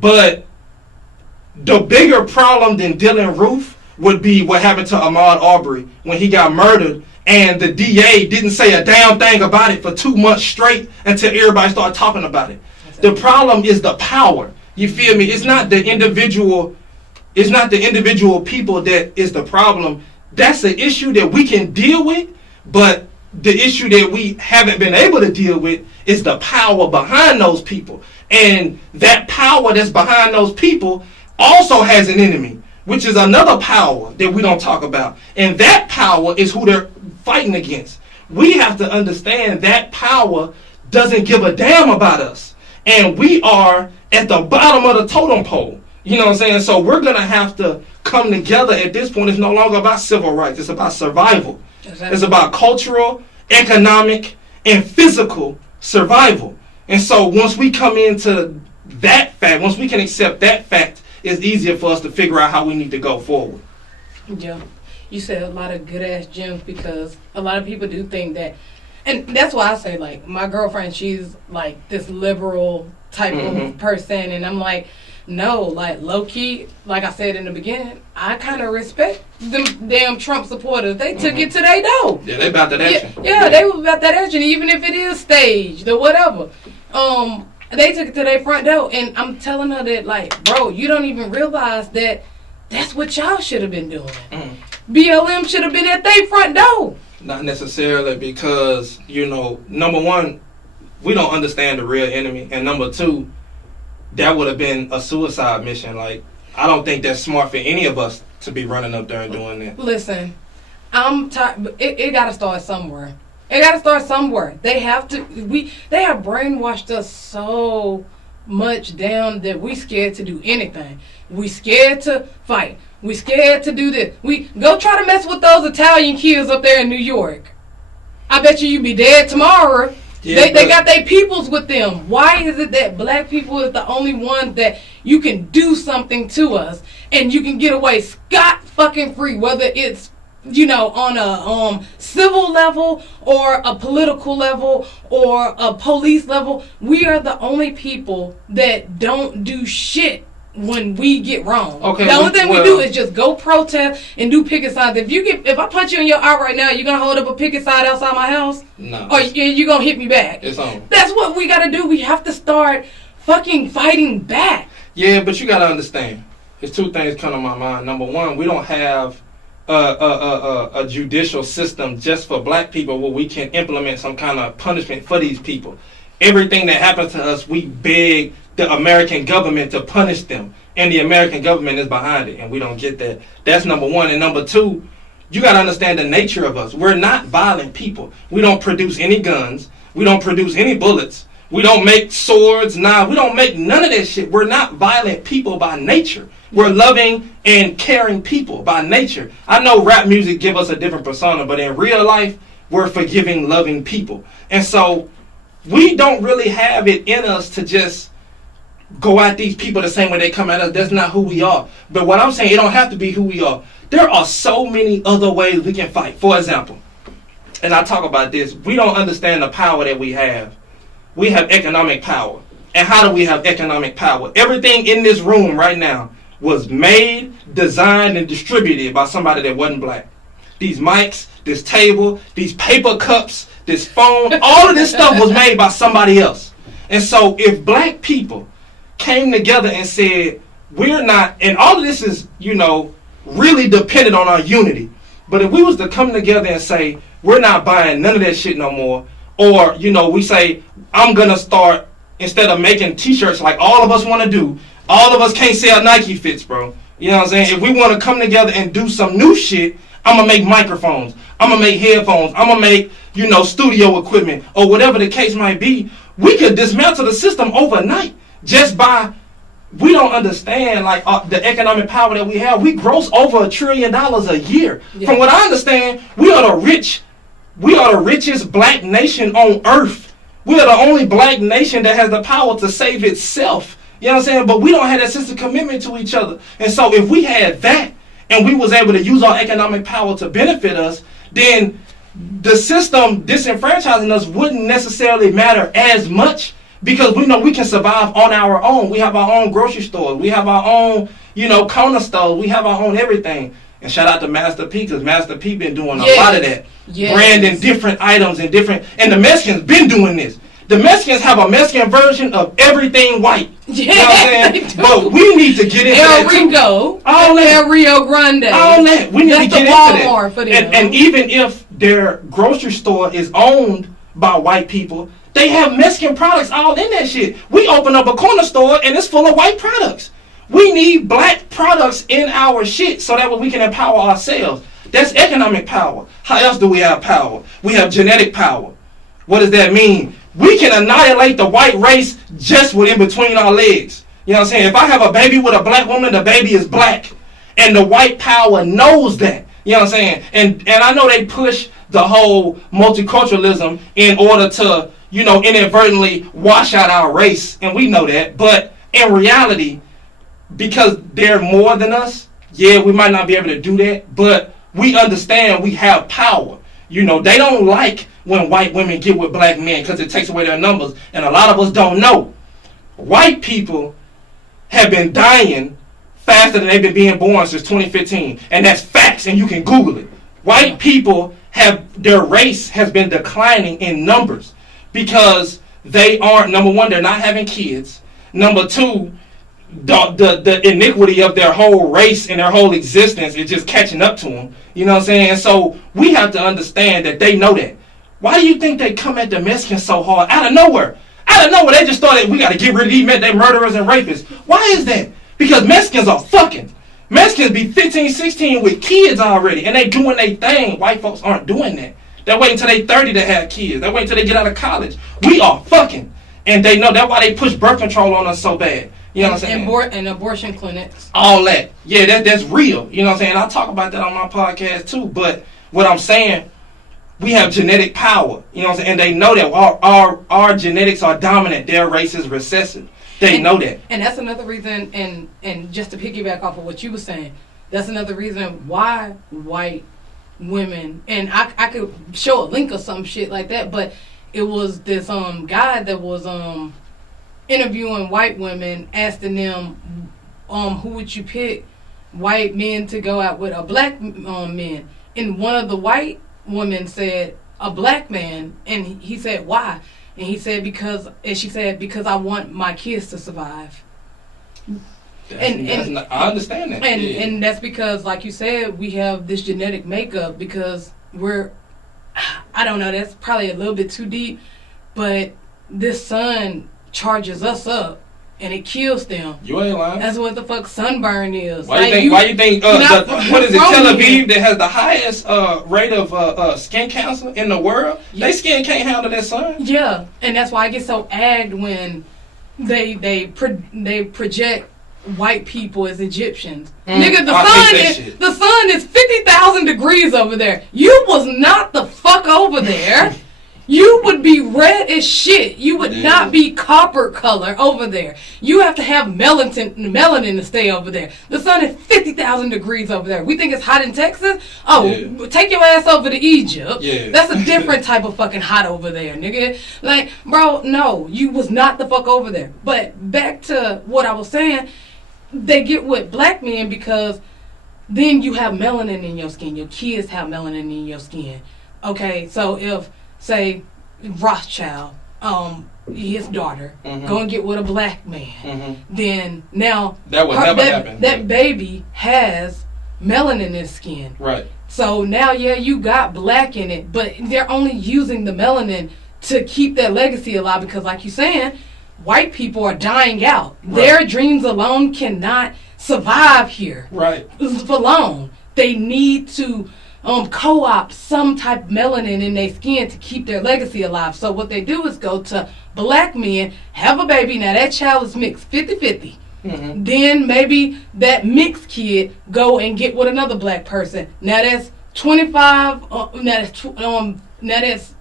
But the bigger problem than Dylann Roof would be what happened to Ahmaud Arbery when he got murdered, and the DA didn't say a damn thing about it for 2 months straight until everybody started talking about it. The problem is the power. You feel me? It's not the individual people that is the problem. That's the issue that we can deal with, but the issue that we haven't been able to deal with is the power behind those people. And that power that's behind those people also has an enemy, which is another power that we don't talk about. And that power is who they're fighting against. We have to understand that power doesn't give a damn about us. And we are at the bottom of the totem pole. You know what I'm saying? So we're going to have to come together at this point. It's no longer about civil rights. It's about survival. Exactly. It's about cultural, economic, and physical survival. And so once we come into that fact, once we can accept that fact, it's easier for us to figure out how we need to go forward. Yeah. You said a lot of good ass gems, because a lot of people do think that, and that's why I say, like, my girlfriend, she's like this liberal type of person, and I'm like, no, like, low key, like I said in the beginning, I kind of respect them damn Trump supporters. They took it to their door. Yeah, they about that action. Yeah, they was about that action, even if it is staged or whatever. They took it to their front door, and I'm telling her that, like, bro, you don't even realize that that's what y'all should have been doing. BLM should have been at their front door. Not necessarily, because, you know, number one, we don't understand the real enemy, and number two, that would have been a suicide mission. Like, I don't think that's smart for any of us to be running up there and doing that. Listen, I'm tired. It got to start somewhere. It got to start somewhere. They have to. They have brainwashed us so much down that we scared to do anything. We scared to fight. We scared to do this. We go try to mess with those Italian kids up there in New York. I bet you be dead tomorrow. Yeah, they got their peoples with them. Why is it that black people is the only ones that you can do something to us and you can get away scot fucking free, whether it's, you know, on a civil level or a political level or a police level? We are the only people that don't do shit when we get wrong. Okay, the only thing we do is just go protest and do picket signs. If I punch you in your eye right now, you gonna hold up a picket sign outside my house? No. Or you gonna hit me back? It's on. That's what we gotta do. We have to start fucking fighting back. Yeah, but you gotta understand. There's two things come to my mind. Number one, we don't have a judicial system just for black people where we can implement some kind of punishment for these people. Everything that happens to us, we beg the American government to punish them, and the American government is behind it, and we don't get that. That's number one. And number two, you got to understand the nature of us. We're not violent people. We don't produce any guns. We don't produce any bullets. We don't make swords, knives. We don't make none of that shit. We're not violent people by nature. We're loving and caring people by nature. I know rap music give us a different persona, but in real life, we're forgiving, loving people. And so we don't really have it in us to just go at these people the same way they come at us. That's not who we are. But what I'm saying, it don't have to be who we are. There are so many other ways we can fight. For example, and I talk about this, we don't understand the power that we have. We have economic power. And how do we have economic power? Everything in this room right now was made, designed, and distributed by somebody that wasn't black. These mics, this table, these paper cups, this phone, all of this stuff was made by somebody else. And so if black people came together and said, we're not, and all of this is, you know, really dependent on our unity. But if we was to come together and say, we're not buying none of that shit no more, or, you know, we say, I'm going to start, instead of making t-shirts like all of us want to do, all of us can't sell Nike fits, bro. You know what I'm saying? If we want to come together and do some new shit, I'm going to make microphones. I'm going to make headphones. I'm going to make, you know, studio equipment, or whatever the case might be. We could dismantle the system overnight. Just by, we don't understand like the economic power that we have. We gross over $1 trillion a year. Yeah. From what I understand, we are the richest black nation on earth. We are the only black nation that has the power to save itself. You know what I'm saying? But we don't have that sense of commitment to each other. And so if we had that, and we was able to use our economic power to benefit us, then the system disenfranchising us wouldn't necessarily matter as much. Because we know we can survive on our own. We have our own grocery stores. We have our own, you know, corner stores. We have our own everything. And shout out to Master P, because Master P been doing a lot of that. Yes. Branding different items and the Mexicans been doing this. The Mexicans have a Mexican version of everything white. Yeah, you know what I'm saying? But we need to get into that too. All that. Rio Grande. All that. We need to get into that. For them. And even if their grocery store is owned by white people, they have Mexican products all in that shit. We open up a corner store and it's full of white products. We need black products in our shit so that way we can empower ourselves. That's economic power. How else do we have power? We have genetic power. What does that mean? We can annihilate the white race just within between our legs. You know what I'm saying? If I have a baby with a black woman, the baby is black. And the white power knows that. You know what I'm saying? And I know they push the whole multiculturalism in order to, you know, inadvertently wash out our race, and we know that. But in reality, because they're more than us, yeah, we might not be able to do that, but we understand we have power. You know, they don't like when white women get with black men because it takes away their numbers, and a lot of us don't know. White people have been dying faster than they've been being born since 2015, and that's facts, and you can Google it. White people their race has been declining in numbers because they aren't, number one, they're not having kids. Number two, the iniquity of their whole race and their whole existence is just catching up to them. You know what I'm saying? And so we have to understand that they know that. Why do you think they come at the Mexicans so hard? Out of nowhere. Out of nowhere, they just thought that we got to get rid of these men, they murderers and rapists. Why is that? Because Mexicans are fucking. Mexicans be 15, 16 with kids already, and they doing their thing. White folks aren't doing that. They're waiting until they 30 to have kids. They're waiting until they get out of college. We are fucking. And they know that's why they push birth control on us so bad. You know what I'm saying? And abortion clinics. All that. Yeah, that's real. You know what I'm saying? I talk about that on my podcast too. But what I'm saying, we have genetic power. You know what I'm saying? And they know that our genetics are dominant. Their race is recessive. They know that. And that's another reason, and just to piggyback off of what you were saying, that's another reason why white women, and I could show a link or some shit like that, but it was this guy that was interviewing white women, asking them, who would you pick, white men to go out with or black men? And one of the white women said, a black man, and he said, why? And he said, she said, because I want my kids to survive. I understand that. And that's because, like you said, we have this genetic makeup because I don't know, that's probably a little bit too deep, but this sun charges us up and it kills them. You ain't lying. That's what the fuck sunburn is. Why you think what is it, Tel Aviv that has the highest rate of skin cancer in the world? Yeah. They skin can't handle that sun. Yeah, and that's why I get so agged when they project white people as Egyptians. Nigga, the sun is 50,000 degrees over there. You was not the fuck over there. You would be red as shit. You would not be copper color over there. You have to have melanin to stay over there. The sun is 50,000 degrees over there. We think it's hot in Texas? Oh, take your ass over to Egypt. Yeah. That's a different type of fucking hot over there, nigga. Like, bro, no, you was not the fuck over there. But back to what I was saying, they get with black men because then you have melanin in your skin. Your kids have melanin in your skin. Okay, so if, say, Rothschild, his daughter, go and get with a black man, then now that would never happen. That baby has melanin in his skin. Right. So now, you got black in it, but they're only using the melanin to keep their legacy alive because, like you're saying, white people are dying out. Right. Their dreams alone cannot survive here. Right. Alone. They need to co-opt some type of melanin in their skin to keep their legacy alive. So what they do is go to black men, have a baby. Now that child is mixed 50-50. Then maybe that mixed kid go and get with another black person. Now that's 25. Now that's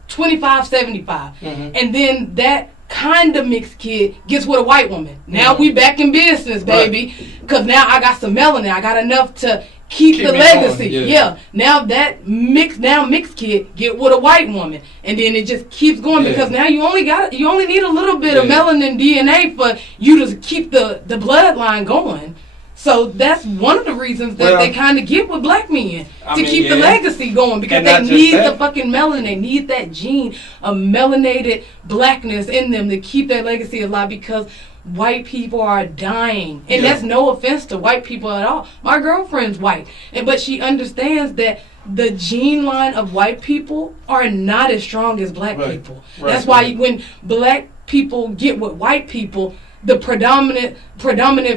25-75. And then that kind of mixed kid gets with a white woman. Now we back in business, baby. Because now I got some melanin. I got enough to keep the legacy. Yeah. Now that mixed kid get with a white woman, and then it just keeps going because now you only need a little bit of melanin DNA for you to keep the bloodline going. So that's one of the reasons that they kind of get with black men to keep the legacy going because they need the fucking melanin. They need that gene of melanated blackness in them to keep their legacy alive because white people are dying. And that's no offense to white people at all. My girlfriend's white. But she understands that the gene line of white people are not as strong as black people. That's why when black people get with white people, the predominant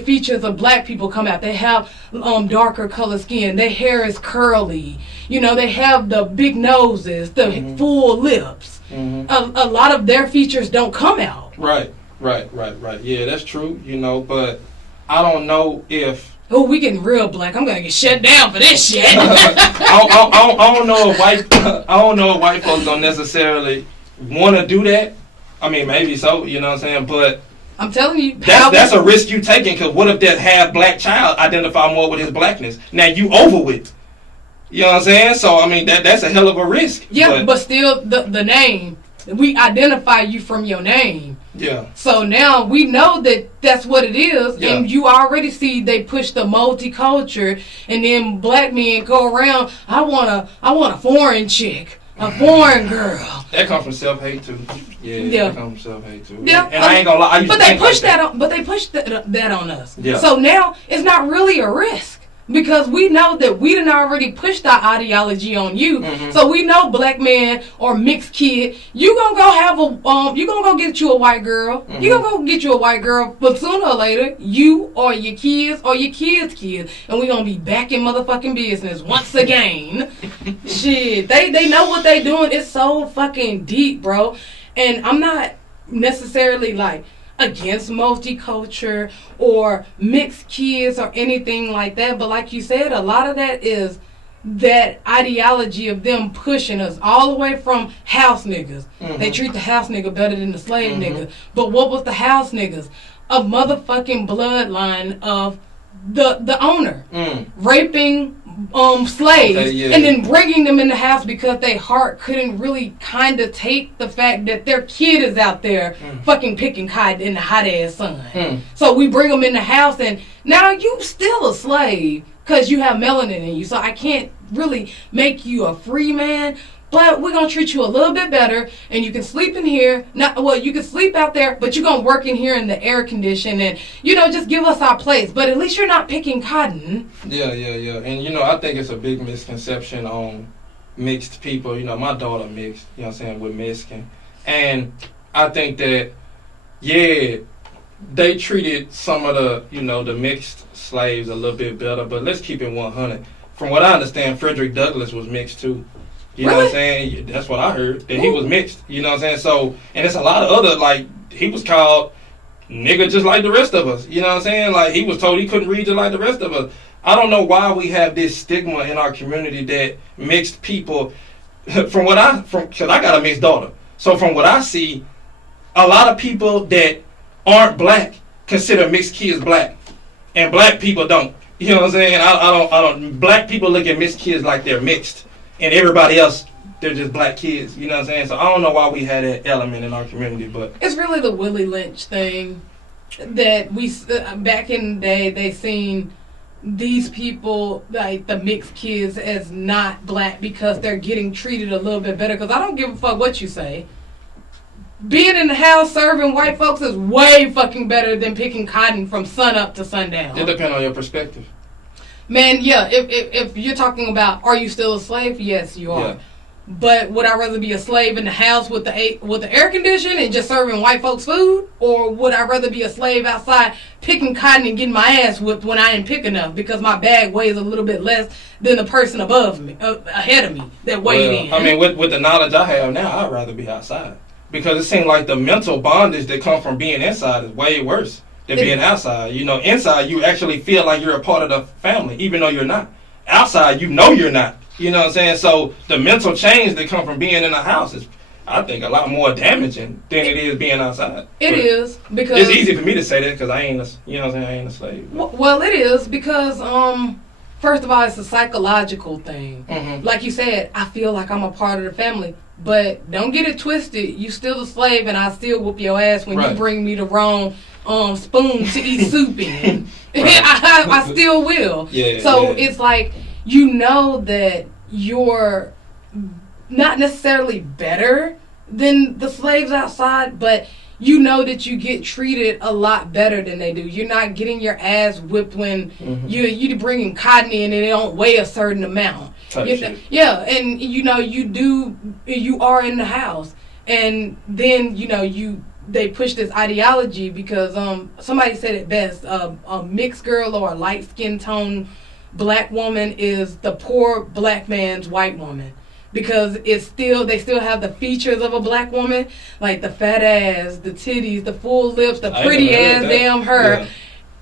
features of black people come out. They have darker color skin. Their hair is curly. They have the big noses, the full lips. A lot of their features don't come out. Right. Yeah, that's true. But I don't know if oh, we getting real black. I'm gonna get shut down for this shit. I don't know if white folks don't necessarily want to do that. I mean, maybe so. You know what I'm saying? But I'm telling you, that's a risk you taking. Because what if that half black child identify more with his blackness? Now you over with. You know what I'm saying? So I mean, that's a hell of a risk. Yeah, but still, the name, we identify you from your name. Yeah. So now we know that that's what it is, and you already see they push the multicultural, and then black men go around. I want a foreign chick, a foreign girl. That comes from self-hate too. Yeah. That comes from self-hate too. Yeah. And I ain't gonna lie. But they push that on. But they push that on us. Yeah. So now it's not really a risk. Because we know that we done already pushed our ideology on you, so we know black man or mixed kid, you gonna go have you gonna go get you a white girl, you gonna go get you a white girl, but sooner or later, you or your kids kids, and we gonna be back in motherfucking business once again. Shit, they know what they doing. It's so fucking deep, bro. And I'm not necessarily like against multicultural or mixed kids or anything like that, but like you said, a lot of that is that ideology of them pushing us all the way from house niggas. They treat the house nigga better than the slave nigga. But what was the house niggas? A motherfucking bloodline of the owner raping slaves and then bringing them in the house because their heart couldn't really kind of take the fact that their kid is out there fucking picking cotton in the hot ass sun. So we bring them in the house, and now you still a slave because you have melanin in you. So I can't really make you a free man, but we're going to treat you a little bit better, and you can sleep in here. You can sleep out there, but you're going to work in here in the air condition, and, just give us our place. But at least you're not picking cotton. Yeah. And, I think it's a big misconception on mixed people. My daughter mixed, with Mexican. And I think that, they treated some of the, the mixed slaves a little bit better, but let's keep it 100. From what I understand, Frederick Douglass was mixed, too. You know what I'm saying? That's what I heard. That he was mixed. You know what I'm saying? So, and it's a lot of other, he was called nigga just like the rest of us. You know what I'm saying? He was told he couldn't read just like the rest of us. I don't know why we have this stigma in our community that mixed people, because I got a mixed daughter. So from what I see, a lot of people that aren't black consider mixed kids black. And black people don't. You know what I'm saying? I don't, black people look at mixed kids like they're mixed. And everybody else, they're just black kids. You know what I'm saying? So I don't know why we had that element in our community, but it's really the Willie Lynch thing that we back in the day they seen these people like the mixed kids as not black because they're getting treated a little bit better. Because I don't give a fuck what you say. Being in the house serving white folks is way fucking better than picking cotton from sun up to sundown. It depends on your perspective. Man, yeah, if you're talking about are you still a slave? Yes, you are. Yeah. But would I rather be a slave in the house with the air conditioning and just serving white folks food? Or would I rather be a slave outside picking cotton and getting my ass whipped when I ain't pick enough because my bag weighs a little bit less than the person above me, ahead of me that weighed in? I mean, with the knowledge I have now, I'd rather be outside. Because it seems like the mental bondage that comes from being inside is way worse than being outside. Inside you actually feel like you're a part of the family, even though you're not. Outside, you're not. You know what I'm saying? So the mental change that come from being in a house is, I think, a lot more damaging than it is being outside. It is because it's easy for me to say that because I ain't a slave. Well, it is because first of all, it's a psychological thing. Mm-hmm. Like you said, I feel like I'm a part of the family. But don't get it twisted. You still a slave, and I still whoop your ass when you bring me the wrong spoon to eat soup in. I still will. It's like that you're not necessarily better than the slaves outside, but that you get treated a lot better than they do. You're not getting your ass whipped when you're bringing cotton in and it don't weigh a certain amount. Yeah, and you are in the house, and then they push this ideology because somebody said it best, a mixed girl or a light skin tone black woman is the poor black man's white woman because they still have the features of a black woman, like the fat ass, the titties, the full lips, the pretty ass damn hair,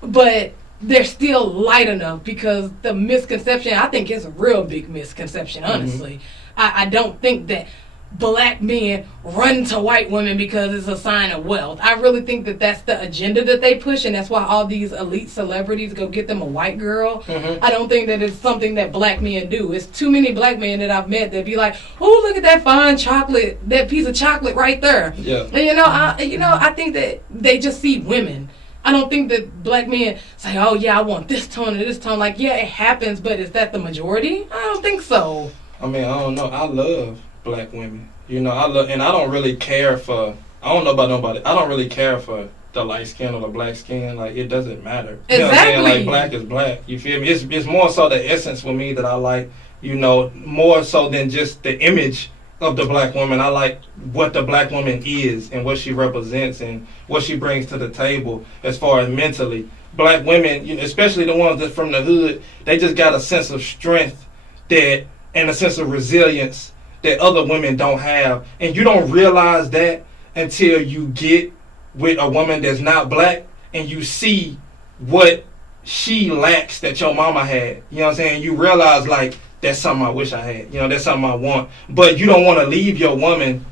but they're still light enough, because the misconception, I think it's a real big misconception, honestly. I don't think that black men run to white women because it's a sign of wealth. I really think that that's the agenda that they push, and that's why all these elite celebrities go get them a white girl. I don't think that it's something that black men do. It's too many black men that I've met that be like, oh, look at that fine chocolate, that piece of chocolate right there. Yeah. And I think that they just see women. I don't think that black men say, oh yeah, I want this tone and this tone. Like, yeah, it happens, but is that the majority? I don't think so. I mean, I don't know. I love black women. And I don't really care for, I don't know about nobody, I don't really care for the light skin or the black skin. Like, it doesn't matter. You know what I'm saying? Like, black is black. You feel me? It's more so the essence for me that I like, more so than just the image of the black woman. I like what the black woman is and what she represents and what she brings to the table as far as mentally. Black women, especially the ones that's from the hood, they just got a sense of strength and a sense of resilience that other women don't have. And you don't realize that until you get with a woman that's not black and you see what she lacks that your mama had. You know what I'm saying? You realize, like, that's something I wish I had. That's something I want. But you don't want to leave your woman,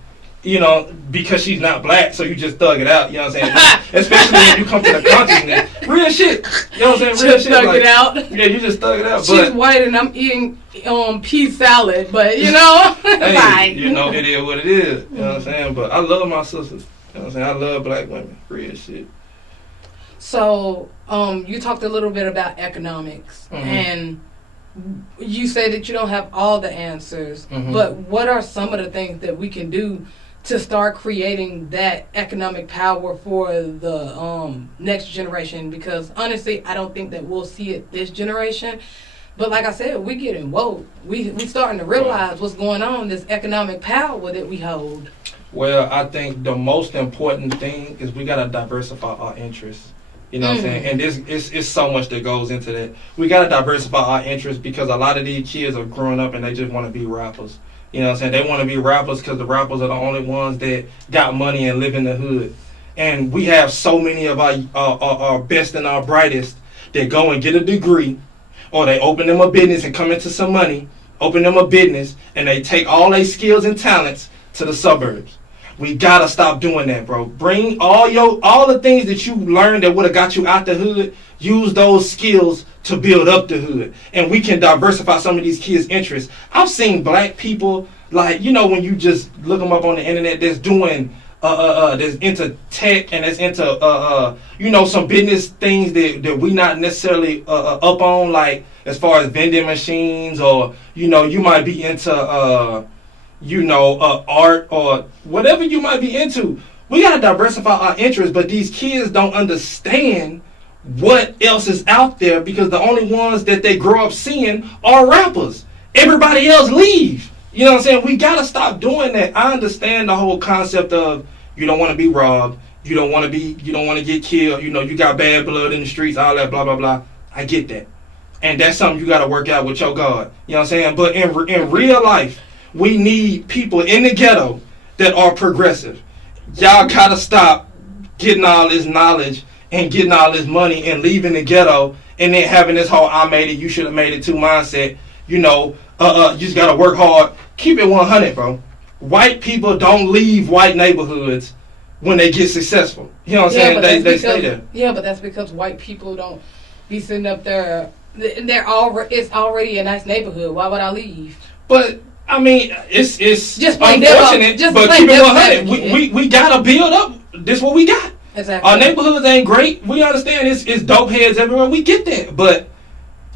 because she's not black, so you just thug it out. You know what I'm saying? Especially when you come to the continent. Real shit. You know what I'm saying? Real just shit. Thug it out. Yeah, you just thug it out. She's white and I'm eating pea salad, but hey, fine. It is what it is. You know what I'm saying? But I love my sisters. You know what I'm saying? I love black women. Real shit. So, you talked a little bit about economics, and you say that you don't have all the answers, but what are some of the things that we can do to start creating that economic power for the next generation? Because honestly, I don't think that we'll see it this generation. But like I said, we getting woke. We starting to realize what's going on, this economic power that we hold. Well, I think the most important thing is we got to diversify our interests. You know what I'm saying? And it's so much that goes into that. We got to diversify our interests because a lot of these kids are growing up and they just want to be rappers. You know what I'm saying? They want to be rappers because the rappers are the only ones that got money and live in the hood. And we have so many of our best and our brightest that go and get a degree, or they open them a business and come into some money, open them a business, and they take all their skills and talents to the suburbs. We gotta stop doing that, bro. Bring all the things that you learned that would have got you out the hood. Use those skills to build up the hood, and we can diversify some of these kids' interests. I've seen black people, like, when you just look them up on the internet, that's doing that's into tech and that's into some business things that we not necessarily up on, like as far as vending machines, or you might be into art or whatever you might be into. We gotta diversify our interests, but these kids don't understand what else is out there because the only ones that they grow up seeing are rappers. Everybody else leave. You know what I'm saying? We gotta stop doing that. I understand the whole concept of you don't want to be robbed, you don't want to get killed, you got bad blood in the streets, all that blah blah blah. I get that. And that's something you gotta work out with your God. You know what I'm saying? But in real life, we need people in the ghetto that are progressive. Y'all gotta stop getting all this knowledge and getting all this money and leaving the ghetto and then having this whole I made it, you should have made it too mindset. You just gotta work hard. Keep it 100, bro. White people don't leave white neighborhoods when they get successful. You know what I'm saying? They stay there. Yeah, but that's because white people don't be sitting up there. It's already a nice neighborhood. Why would I leave? But I mean, it's just unfortunate, but keep it 100. We gotta build up. This what we got. Exactly. Our neighborhoods ain't great. We understand it's dope heads everywhere. We get that, but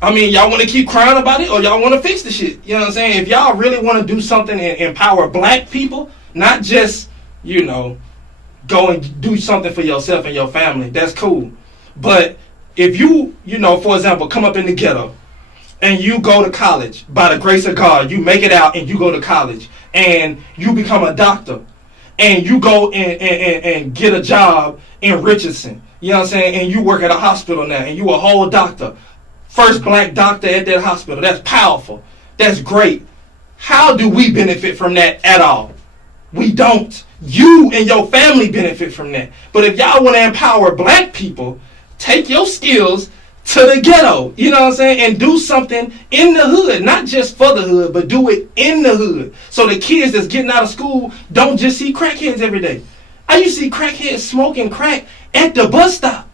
I mean, y'all want to keep crying about it, or y'all want to fix the shit? You know what I'm saying? If y'all really want to do something and empower black people, not just go and do something for yourself and your family, that's cool. But if you for example, come up in the ghetto and you go to college by the grace of God, you make it out and you go to college and you become a doctor and you go and get a job in Richardson, you know what I'm saying, and you work at a hospital now and you a whole doctor, first black doctor at that hospital. That's powerful. That's great. How do we benefit from that at all? We don't. You and your family benefit from that. But if y'all want to empower black people, take your skills, to the ghetto, you know what I'm saying, and do something in the hood, not just for the hood, but do it in the hood. So the kids that's getting out of school don't just see crackheads every day. I used to see crackheads smoking crack at the bus stop.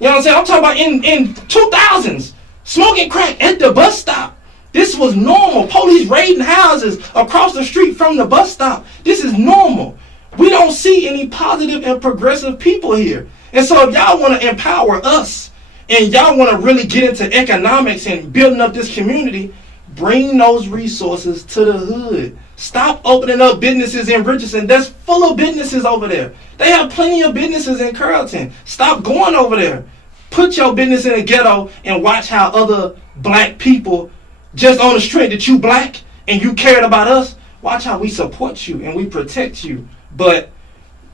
You know what I'm saying? I'm talking about in 2000s, smoking crack at the bus stop. This was normal. Police raiding houses across the street from the bus stop. This is normal. We don't see any positive and progressive people here. And so if y'all want to empower us, and y'all want to really get into economics and building up this community, bring those resources to the hood. Stop opening up businesses in Richardson. That's full of businesses over there. They have plenty of businesses in Carrollton. Stop going over there. Put your business in the ghetto and watch how other black people, just on the strength that you black and you cared about us, watch how we support you and we protect you. But,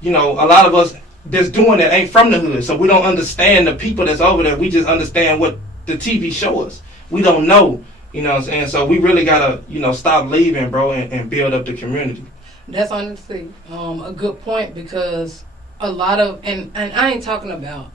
you know, a lot of us that's doing that ain't from the hood, so we don't understand the people that's over there. We just understand what the TV show us. We don't know, you know what I'm saying? So we really gotta, you know, stop leaving, bro, and build up the community. That's honestly a good point, because a lot of, and I ain't talking about,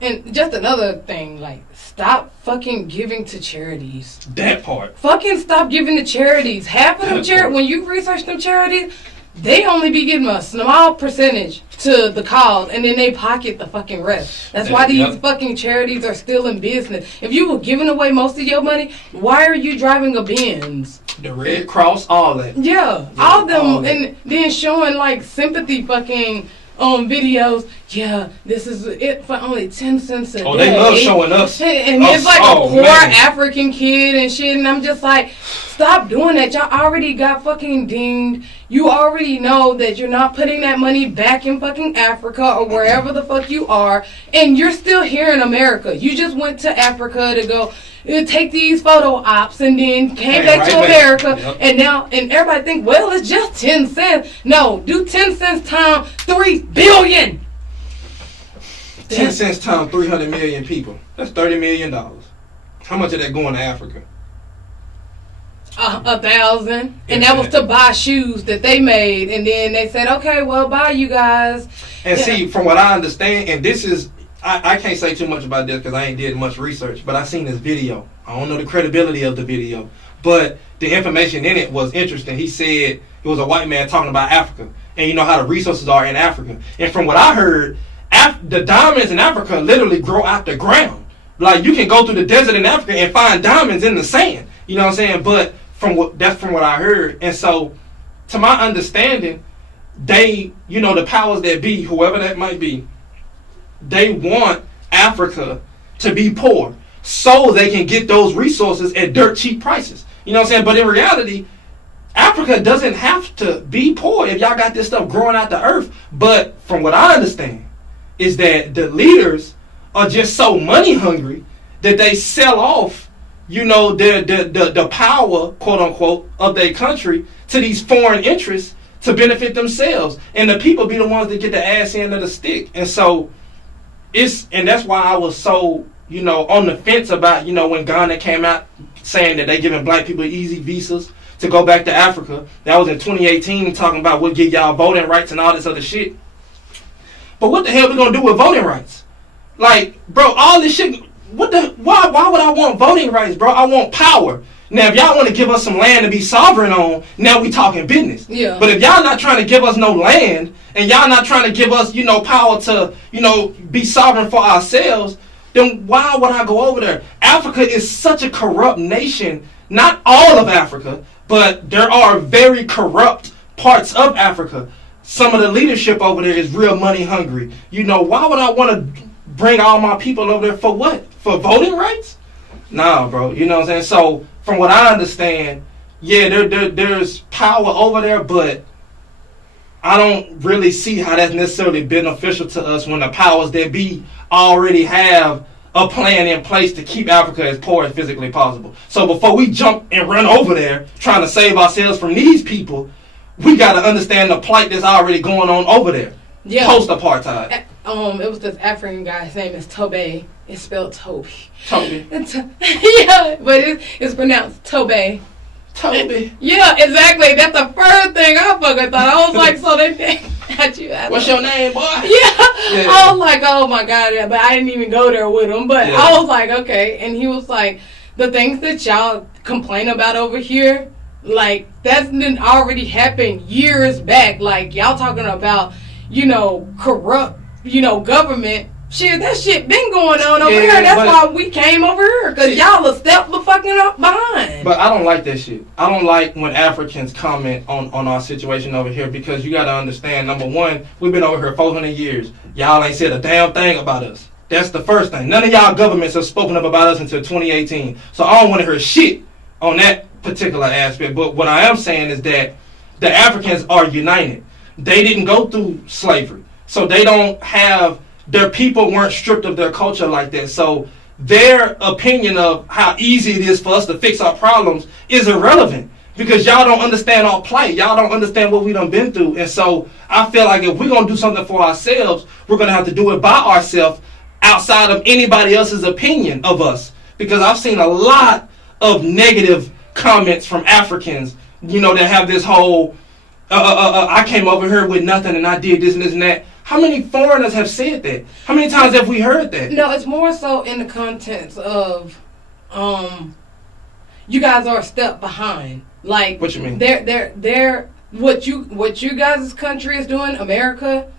and just another thing, like, stop fucking giving to charities. That part. Fucking stop giving to charities. Half of them charities, when you research them charities, they only be getting a small percentage to the cause, and then they pocket the fucking rest. That's why these fucking charities are still in business. If you were giving away most of your money, why are you driving a Benz? The Red Cross, all that. Yeah, all them, and then showing like sympathy fucking videos. Yeah, this is it for only 10 cents a day. Oh, they love showing us. And it's like a poor African kid and shit, and I'm just like, stop doing that. Y'all already got fucking dinged. You already know that you're not putting that money back in fucking Africa or wherever the fuck you are, and you're still here in America. You just went to Africa to go take these photo ops and then came back to America, and now, and everybody think, well, it's just 10 cents. No, do 10 cents times 3 billion. 10 cents times 300 million people. That's $30 million. How much of that going to Africa? 1,000, and that was to buy shoes that they made, and then they said, okay, well, bye, you guys. And see, from what I understand, and this is, I can't say too much about this because I ain't did much research, but I seen this video. I don't know the credibility of the video, but the information in it was interesting. He said it was a white man talking about Africa, and you know how the resources are in Africa. And from what I heard, the diamonds in Africa literally grow out the ground. Like, you can go through the desert in Africa and find diamonds in the sand. You know what I'm saying? But that's from what I heard. And so, to my understanding, they, you know, the powers that be, whoever that might be, they want Africa to be poor so they can get those resources at dirt cheap prices. You know what I'm saying? But in reality, Africa doesn't have to be poor if y'all got this stuff growing out the earth. But from what I understand is that the leaders are just so money hungry that they sell off, you know, the power, quote unquote, of their country to these foreign interests to benefit themselves. And the people be the ones that get the ass end of the stick. And so and that's why I was so, you know, on the fence about, you know, when Ghana came out saying that they giving black people easy visas to go back to Africa. That was in 2018, talking about we'll give y'all voting rights and all this other shit. But what the hell we gonna do with voting rights? Like, bro, all this shit, why would I want voting rights, bro? I want power. Now, if y'all want to give us some land to be sovereign on, now we talking business. Yeah. But if y'all not trying to give us no land, and y'all not trying to give us, you know, power to, you know, be sovereign for ourselves, then why would I go over there? Africa is such a corrupt nation. Not all of Africa, but there are very corrupt parts of Africa. Some of the leadership over there is real money hungry. You know, why would I want to bring all my people over there for what? For voting rights? Nah, bro. You know what I'm saying? So, from what I understand, yeah, there's power over there, but I don't really see how that's necessarily beneficial to us when the powers that be already have a plan in place to keep Africa as poor as physically possible. So before we jump and run over there trying to save ourselves from these people, we got to understand the plight that's already going on over there. Yeah. Post-apartheid. It was this African guy. His name is Tobe. It's spelled Toby. Toby. Yeah, but it's pronounced Tobe. Toby. Yeah, exactly. That's the first thing I fucking thought. I was like, so they got you. What's your name, boy? Yeah, I was like, oh my God, but I didn't even go there with him. But I was like, okay. And he was like, the things that y'all complain about over here, like, that's already happened years back. Like, y'all talking about, corrupt, government. Shit, that shit been going on over here. That's why we came over here. Because y'all a step fucking up behind. But I don't like that shit. I don't like when Africans comment on our situation over here, because you got to understand, number one, we've been over here 400 years. Y'all ain't said a damn thing about us. That's the first thing. None of y'all governments have spoken up about us until 2018. So I don't want to hear shit on that particular aspect. But what I am saying is that the Africans are united. They didn't go through slavery. So they don't have... Their people weren't stripped of their culture like that. So their opinion of how easy it is for us to fix our problems is irrelevant, because y'all don't understand our plight. Y'all don't understand what we done been through. And so I feel like if we're going to do something for ourselves, we're going to have to do it by ourselves, outside of anybody else's opinion of us. Because I've seen a lot of negative comments from Africans, that have this whole, I came over here with nothing and I did this and this and that. How many foreigners have said that? How many times have we heard that? No, it's more so in the context of, you guys are a step behind. Like, what you mean? They're what you guys' country is doing, America,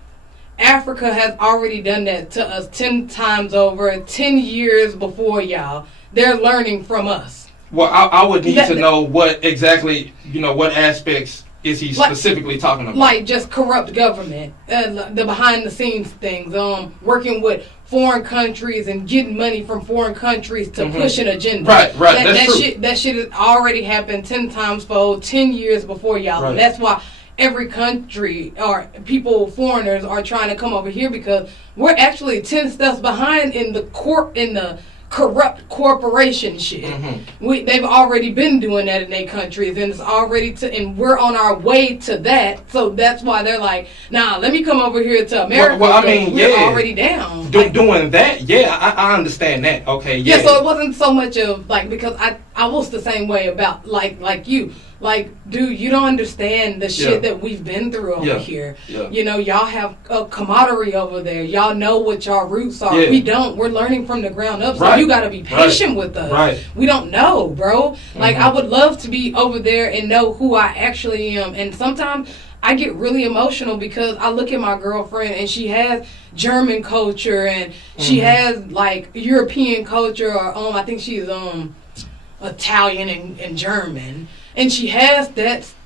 Africa has already done that to us 10 times over, 10 years before y'all. They're learning from us. Well, I would need to know what exactly, what aspects is he specifically talking about? Like just corrupt government, the behind the scenes things, working with foreign countries and getting money from foreign countries to push an agenda. Right. That's true. That shit has already happened 10 times fold, 10 years before y'all. Right. And that's why every country or people, foreigners, are trying to come over here, because we're actually 10 steps behind in the corrupt corporation shit. They've already been doing that in their countries, and it's already and we're on our way to that. So that's why they're like, nah, let me come over here to America. Well, I mean, we're already down. Doing that, I understand that. Okay, yeah. So it wasn't so much of like, because I was the same way about like you. Like, dude, you don't understand the shit that we've been through over here. Yeah. Y'all have a camaraderie over there. Y'all know what y'all roots are. Yeah. We don't. We're learning from the ground up. So you got to be patient with us. Right. We don't know, bro. Like, I would love to be over there and know who I actually am. And sometimes I get really emotional because I look at my girlfriend and she has German culture and she has, like, European culture. Or I think she's Italian and German. And she has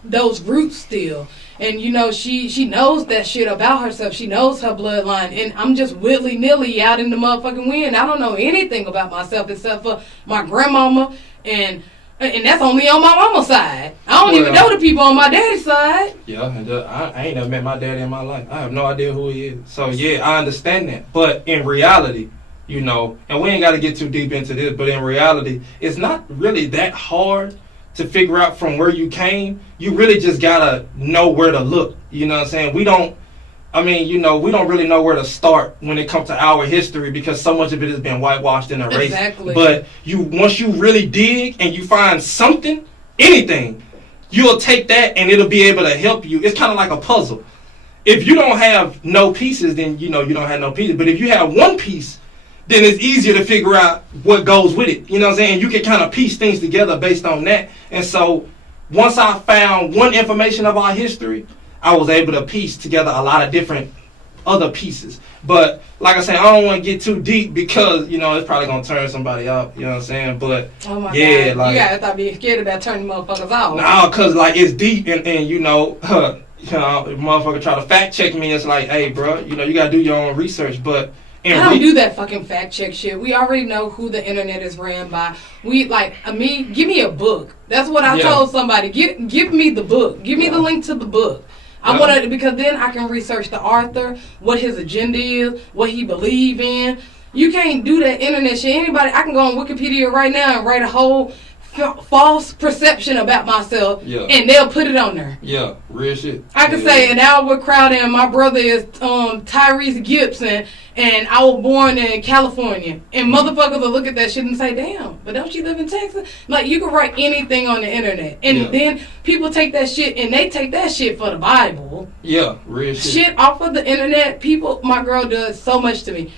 those roots still. And, she knows that shit about herself. She knows her bloodline. And I'm just willy-nilly out in the motherfucking wind. I don't know anything about myself except for my grandmama. And that's only on my mama's side. I don't even know the people on my daddy's side. Yeah, and I ain't never met my daddy in my life. I have no idea who he is. So, yeah, I understand that. But in reality, and we ain't got to get too deep into this, but in reality, it's not really that hard to figure out from where you came. You really just gotta know where to look. You know what I'm saying? We don't really know where to start when it comes to our history, because so much of it has been whitewashed and erased. Exactly. But once you really dig and you find something, anything, you'll take that and it'll be able to help you. It's kind of like a puzzle. If you don't have no pieces, then you don't have no pieces. But if you have one piece, then it's easier to figure out what goes with it. You know what I'm saying? You can kind of piece things together based on that. And so once I found one information of our history, I was able to piece together a lot of different other pieces. But like I said, I don't want to get too deep because, it's probably going to turn somebody out. You know what I'm saying? But oh my God. You got to be scared about turning motherfuckers out. No, because it's deep and motherfucker try to fact check me. It's like, hey, bro, you got to do your own research. But I don't do that fucking fact check shit. We already know who the internet is ran by. Give me a book. That's what I told somebody. Give me the book. Give me the link to the book. I want to, because then I can research the author, what his agenda is, what he believe in. You can't do that internet shit. I can go on Wikipedia right now and write a whole false perception about myself, Yeah. and they'll put it on there. Yeah, real shit. I could say an hour crowd and my brother is Tyrese Gibson and I was born in California. And motherfuckers will look at that shit and say, damn, but don't you live in Texas? Like, you can write anything on the internet. And then people take that shit and they take that shit for the Bible. Yeah, real shit. Shit off of the internet. People, my girl does so much to me.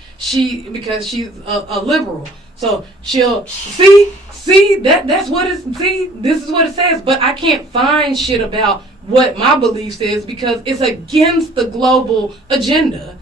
Because she's a liberal. So she'll, that's what it's, this is what it says. But I can't find shit about what my beliefs is because it's against the global agenda.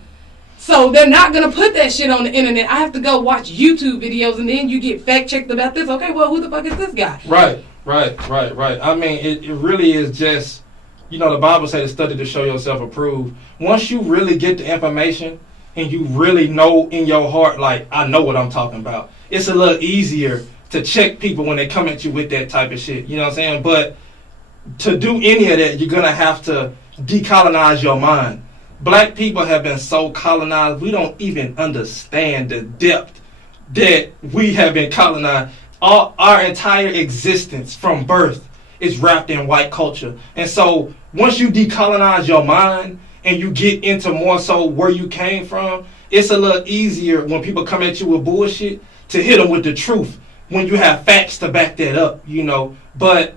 So they're not going to put that shit on the internet. I have to go watch YouTube videos and then you get fact checked about this. Okay, well, who the fuck is this guy? Right. I mean, it really is just, the Bible says to study to show yourself approved. Once you really get the information and you really know in your heart, like, I know what I'm talking about, it's a little easier to check people when they come at you with that type of shit. You know what I'm saying? But to do any of that, you're going to have to decolonize your mind. Black people have been so colonized, we don't even understand the depth that we have been colonized. Our entire existence from birth is wrapped in white culture. And so once you decolonize your mind and you get into more so where you came from, it's a little easier when people come at you with bullshit to hit them with the truth when you have facts to back that up, But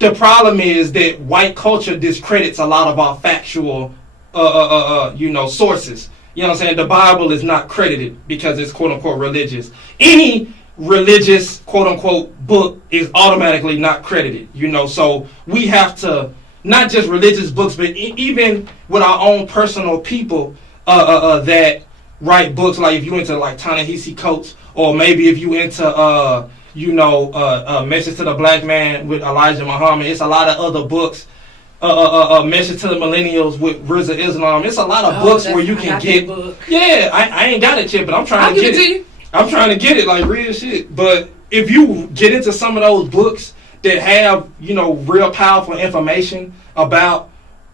the problem is that white culture discredits a lot of our factual sources. You know what I'm saying? The Bible is not credited because it's quote unquote religious. Any religious quote unquote book is automatically not credited. So we have to, not just religious books, but even with our own personal people that write books, like if you into like Ta-Nehisi Coates, or maybe if you into Message to the Black Man with Elijah Muhammad. It's a lot of other books. Message to the Millennials with Rizza Islam. It's a lot of books where you can get. Yeah, I ain't got it yet, but I'm trying to get it. I'm trying to get it, like real shit. But if you get into some of those books that have, real powerful information about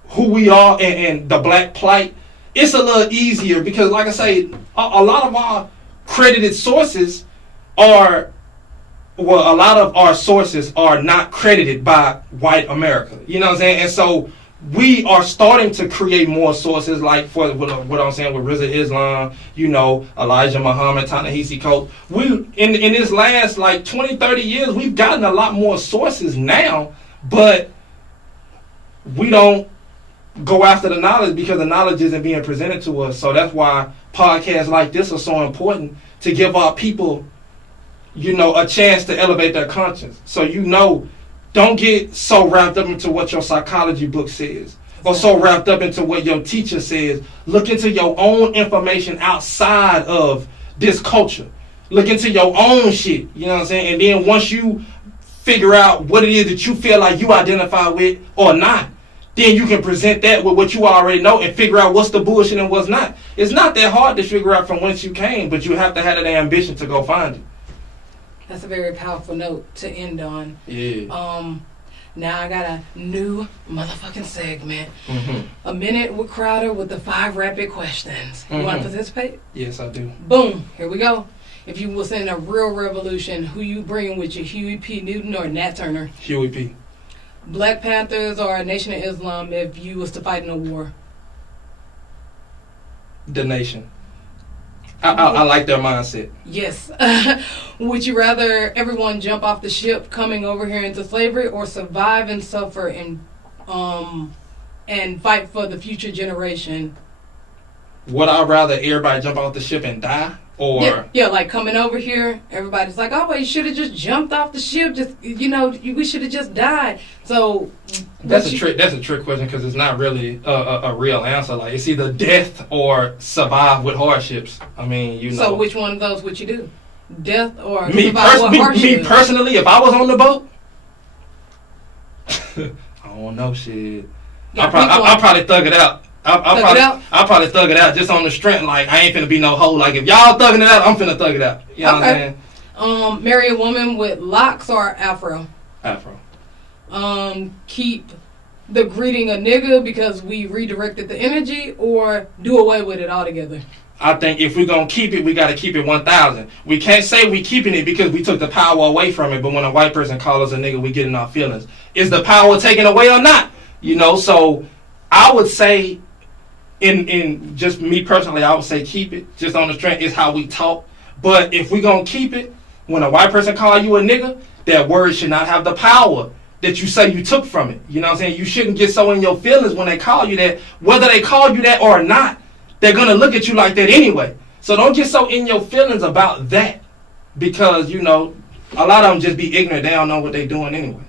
who we are and the black plight, it's a little easier because, like I say, a lot of our credited sources are. Well, a lot of our sources are not credited by white America. You know what I'm saying? And so we are starting to create more sources, like for what I'm saying with Rizza Islam, Elijah Muhammad, Ta-Nehisi Coates. We in this last like 20, 30 years, we've gotten a lot more sources now, but we don't go after the knowledge because the knowledge isn't being presented to us. So that's why podcasts like this are so important to give our people a chance to elevate their conscience. So don't get so wrapped up into what your psychology book says or so wrapped up into what your teacher says. Look into your own information outside of this culture. Look into your own shit, you know what I'm saying? And then once you figure out what it is that you feel like you identify with or not, then you can present that with what you already know and figure out what's the bullshit and what's not. It's not that hard to figure out from whence you came, but you have to have that ambition to go find it. That's a very powerful note to end on. Yeah. Now I got a new motherfucking segment. Mm-hmm. A minute with Crowder with the 5 rapid questions. You want to participate? Yes, I do. Boom. Here we go. If you was in a real revolution, who you bring with you, Huey P. Newton or Nat Turner? Huey P. Black Panthers or Nation of Islam if you was to fight in a war? The Nation. I like their mindset. Yes. Would you rather everyone jump off the ship coming over here into slavery or survive and suffer and fight for the future generation? Would I rather everybody jump off the ship and die? Or yeah, like coming over here, everybody's like, oh, well, you should have just jumped off the ship. Just we should have just died. So that's a trick. That's a trick question because it's not really a real answer. Like it's either death or survive with hardships. I mean, So which one of those would you do? Death or survive with hardships? Me personally, if I was on the boat, I don't know shit. I'll probably thug it out. I'll probably thug it out just on the strength. Like, I ain't finna be no hoe. Like, if y'all thugging it out, I'm finna thug it out. You know what I'm saying? Marry a woman with locks or afro? Afro. Keep the greeting a nigga because we redirected the energy or do away with it altogether? I think if we're going to keep it, we got to keep it 1,000. We can't say we keeping it because we took the power away from it, but when a white person calls us a nigga, we get in our feelings. Is the power taken away or not? You know, so I would say, in just me personally, I would say keep it. Just on the strength is how we talk. But if we're going to keep it, when a white person call you a nigga, that word should not have the power that you say you took from it. You know what I'm saying? You shouldn't get so in your feelings when they call you that. Whether they call you that or not, they're going to look at you like that anyway. So don't get so in your feelings about that. Because, you know, a lot of them just be ignorant. They don't know what they're doing anyway.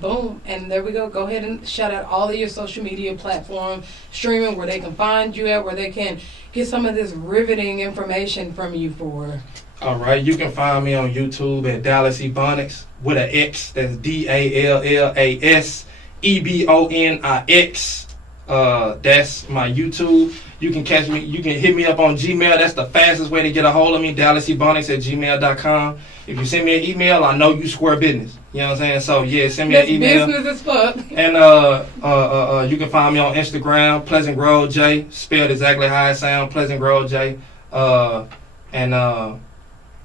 Boom. And there we go. Go ahead and shout out all of your social media platforms, streaming, where they can find you at, where they can get some of this riveting information from you for. All right. You can find me on YouTube at Dallas Ebonix with an X. That's DALLAS EBONIX. That's my YouTube. You can catch me. You can hit me up on Gmail. That's the fastest way to get a hold of me. DallasEbonix@gmail.com. If you send me an email, I know you square business. You know what I'm saying? So yeah, send me an email. Business as fuck. And you can find me on Instagram, PleasantGroveJay, spelled exactly how it sounds, PleasantGroveJay.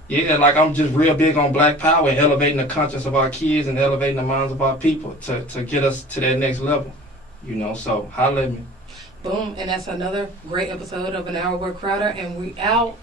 Yeah, like I'm just real big on Black Power and elevating the conscience of our kids and elevating the minds of our people to get us to that next level. You know, so holla at me. Boom, and that's another great episode of An Hour with Crowder, and we out.